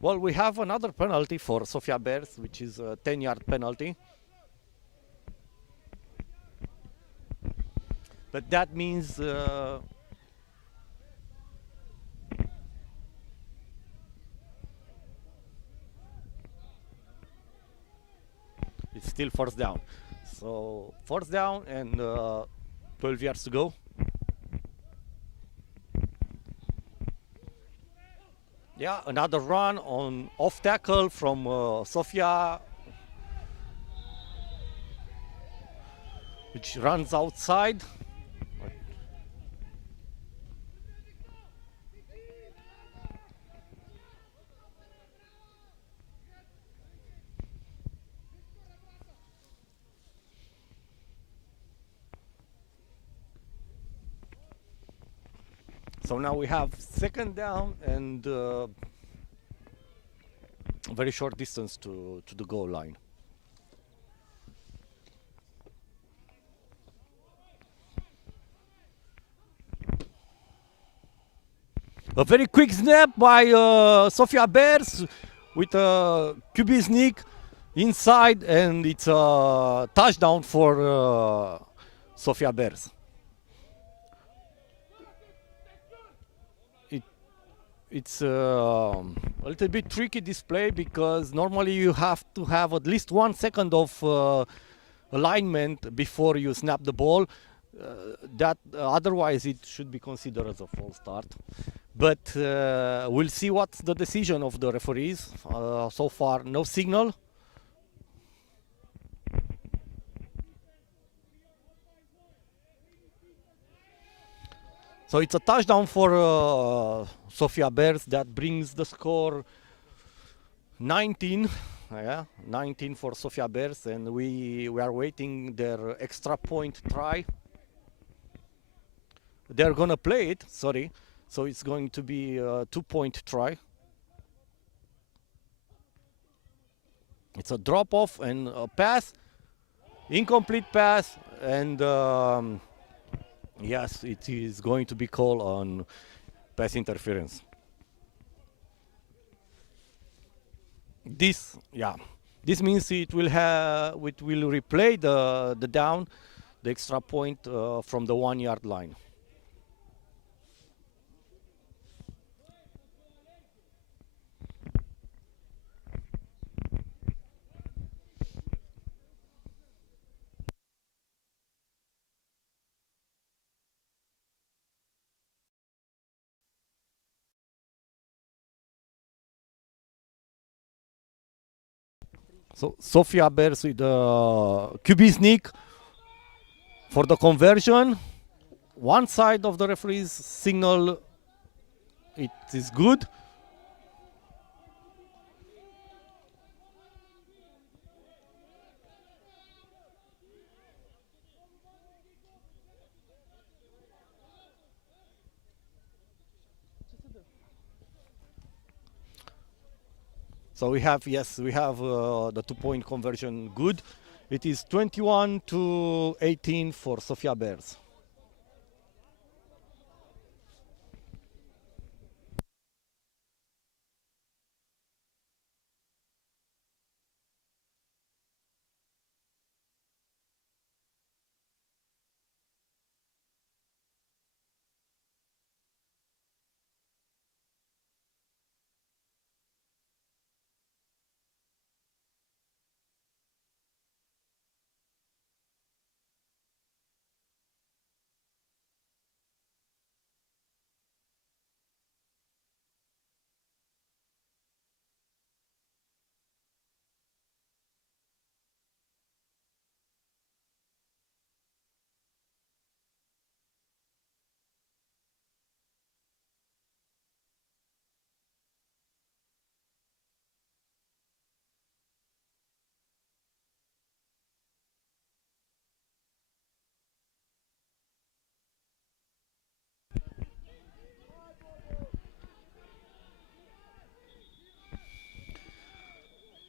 well, we have another penalty for Sofia Bears, which is a 10-yard penalty. but that means it's still first down. So first down and 12 yards to go. Yeah, another run on off tackle from Sofia, which runs outside. So now we have second down and very short distance to the goal line. A very quick snap by Sofia Bears with a QB sneak inside, and it's a touchdown for Sofia Bears. It's a little bit tricky display because normally you have to have at least 1 second of alignment before you snap the ball. Otherwise it should be considered as a false start. But we'll see what's the decision of the referees. So far, no signal. So it's a touchdown for Sofia Bears. That brings the score 19. Yeah, 19 for Sofia Bears, and we are waiting their extra point try. They're gonna play it, sorry. So it's going to be a 2-point try. It's a drop off and a pass, incomplete pass, and yes, it is going to be called on pass interference. This means it will replay the down, the extra point from the 1 yard line. So Sofia Bears with the QB sneak for the conversion. One side of the referee's signal, it is good. So we have the 2-point conversion good. It is 21-18 for Sofia Bears.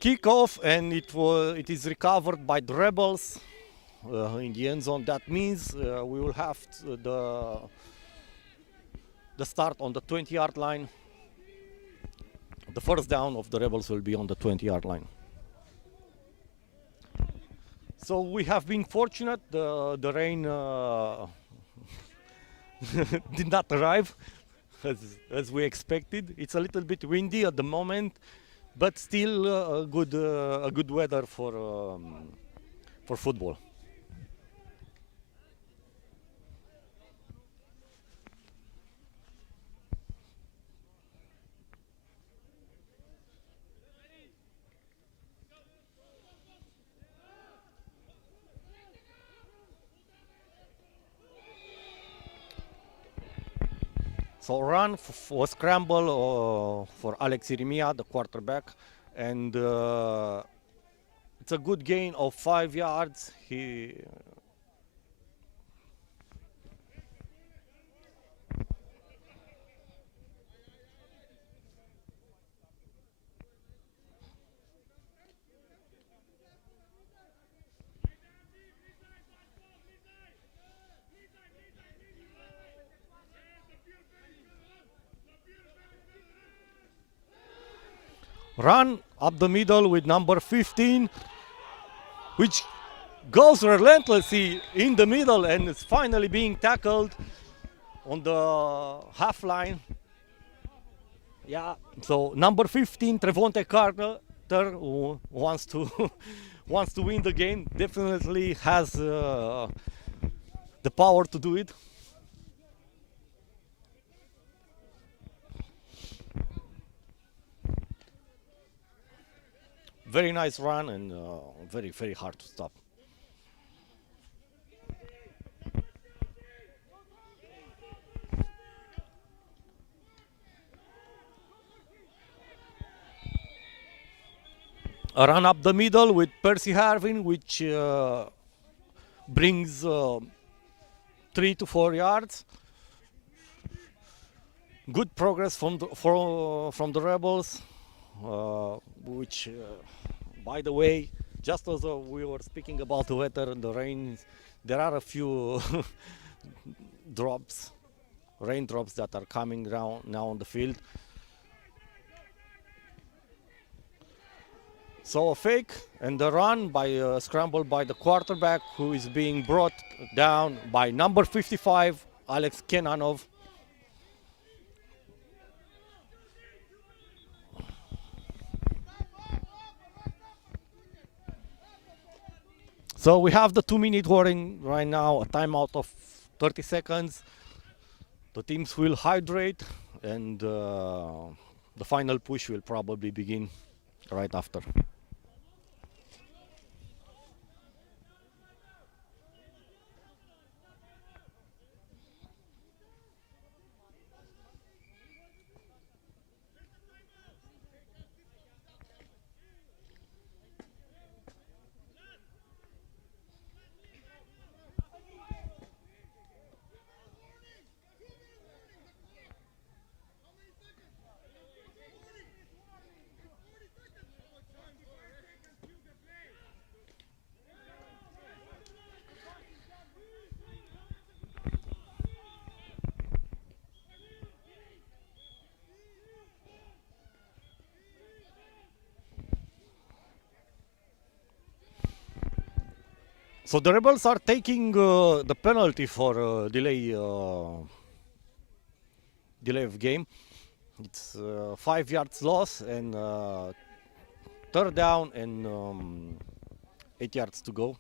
Kickoff, and it is recovered by the Rebels in the end zone. That means we will have the start on the 20-yard line. The first down of the Rebels will be on the 20-yard line. So we have been fortunate. The rain did not arrive as, as we expected. It's a little bit windy at the moment, but still a good weather for football. So run for scramble for Alex Irimia, the quarterback, and it's a good gain of 5 yards. He run up the middle with number 15, which goes relentlessly in the middle and is finally being tackled on the half line. Yeah, so number 15, Trevonte Carter, who wants to wants to win the game, definitely has the power to do it. Very nice run and very hard to stop. A run up the middle with Percy Harvin, which brings 3 to 4 yards. Good progress from the Rebels, which, by the way, just as we were speaking about the weather and the rain, there are a few raindrops that are coming down now on the field. So a fake and a run by a scramble by the quarterback, who is being brought down by number 55, Alex Kenanov. So we have the 2-minute warning right now, a timeout of 30 seconds. The teams will hydrate, and the final push will probably begin right after. So the Rebels are taking the penalty for delay of game. It's 5 yards loss and third down and 8 yards to go.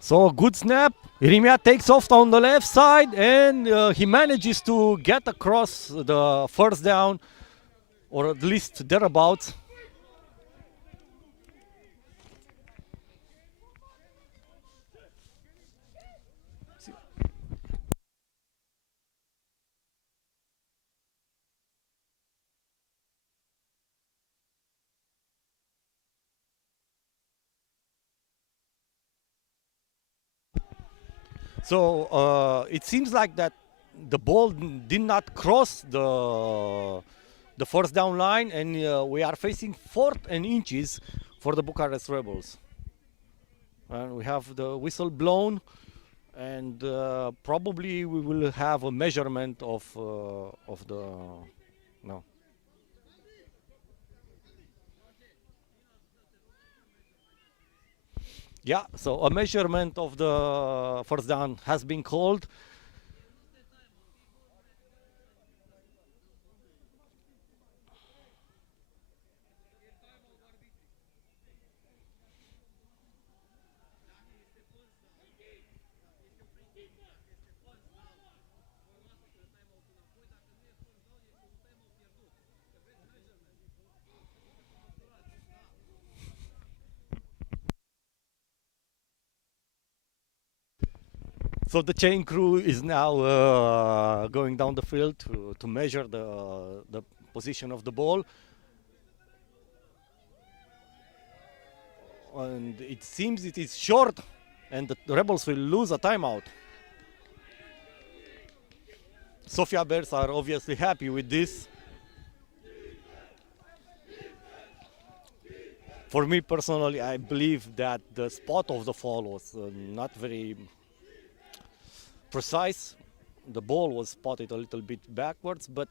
So a good snap. Irimia takes off on the left side, and he manages to get across the first down, or at least thereabouts. So it seems like that the ball did not cross the the first down line, and we are facing 4th and inches for the Bucharest Rebels. And we have the whistle blown, and probably we will have a measurement of the no. Yeah, so a measurement of the first down has been called. So the chain crew is now going down the field to measure the position of the ball. And it seems it is short, and the Rebels will lose a timeout. Sofia Bears are obviously happy with this. For me personally, I believe that the spot of the fall was not very precise. The ball was spotted a little bit backwards, but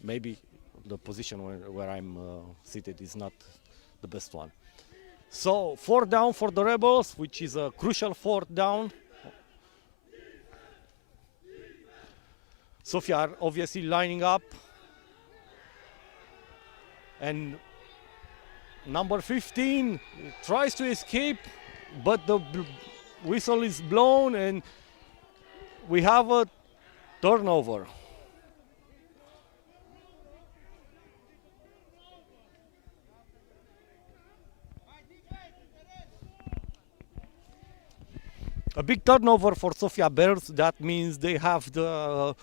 maybe the position where I'm seated is not the best one. So 4th down for the Rebels, which is a crucial 4th down. Sofia are obviously lining up, and number 15 tries to escape, but the whistle is blown and we have a turnover. A big turnover for Sofia Bears. That means they have the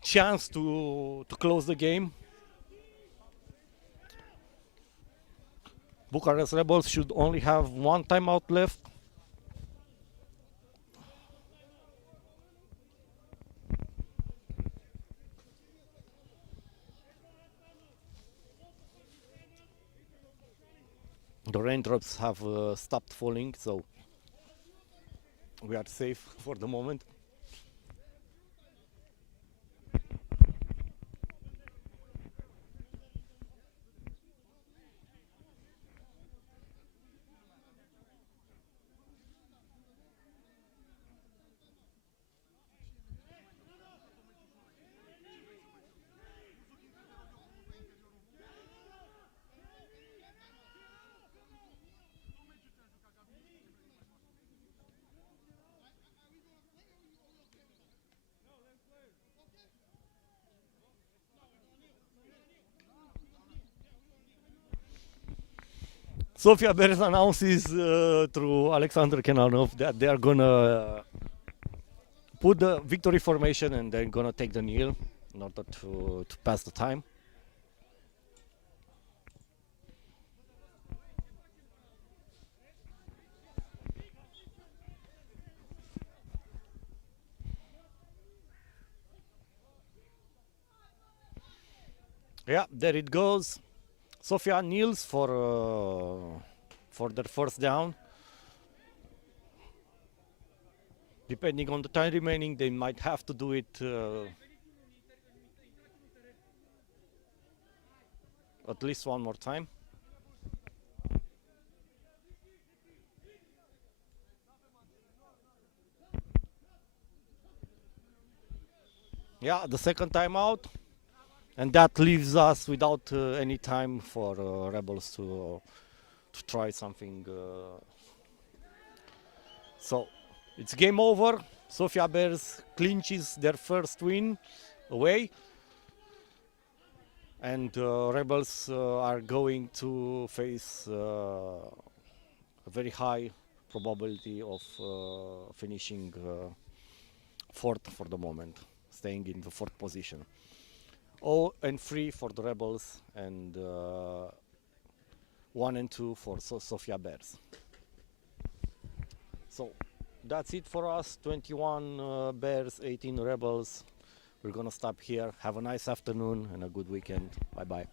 chance to close the game. Bucharest Rebels should only have 1 timeout left. The raindrops have stopped falling, so we are safe for the moment. Sofia Bears announces through Alexander Kenanov that they are gonna put the victory formation and they're gonna take the kneel in order to pass the time. Yeah, there it goes. Sofia kneels for their first down. Depending on the time remaining, they might have to do it at least one more time. Yeah, the second time out. And that leaves us without any time for Rebels to try something. So it's game over. Sofia Bears clinches their first win away. And Rebels are going to face a very high probability of finishing 4th for the moment, staying in the 4th position. 0-3 for the Rebels and 1-2 for Sofia Bears. So that's it for us. 21 Bears, 18 Rebels. We're gonna stop here. Have a nice afternoon and a good weekend. Bye bye.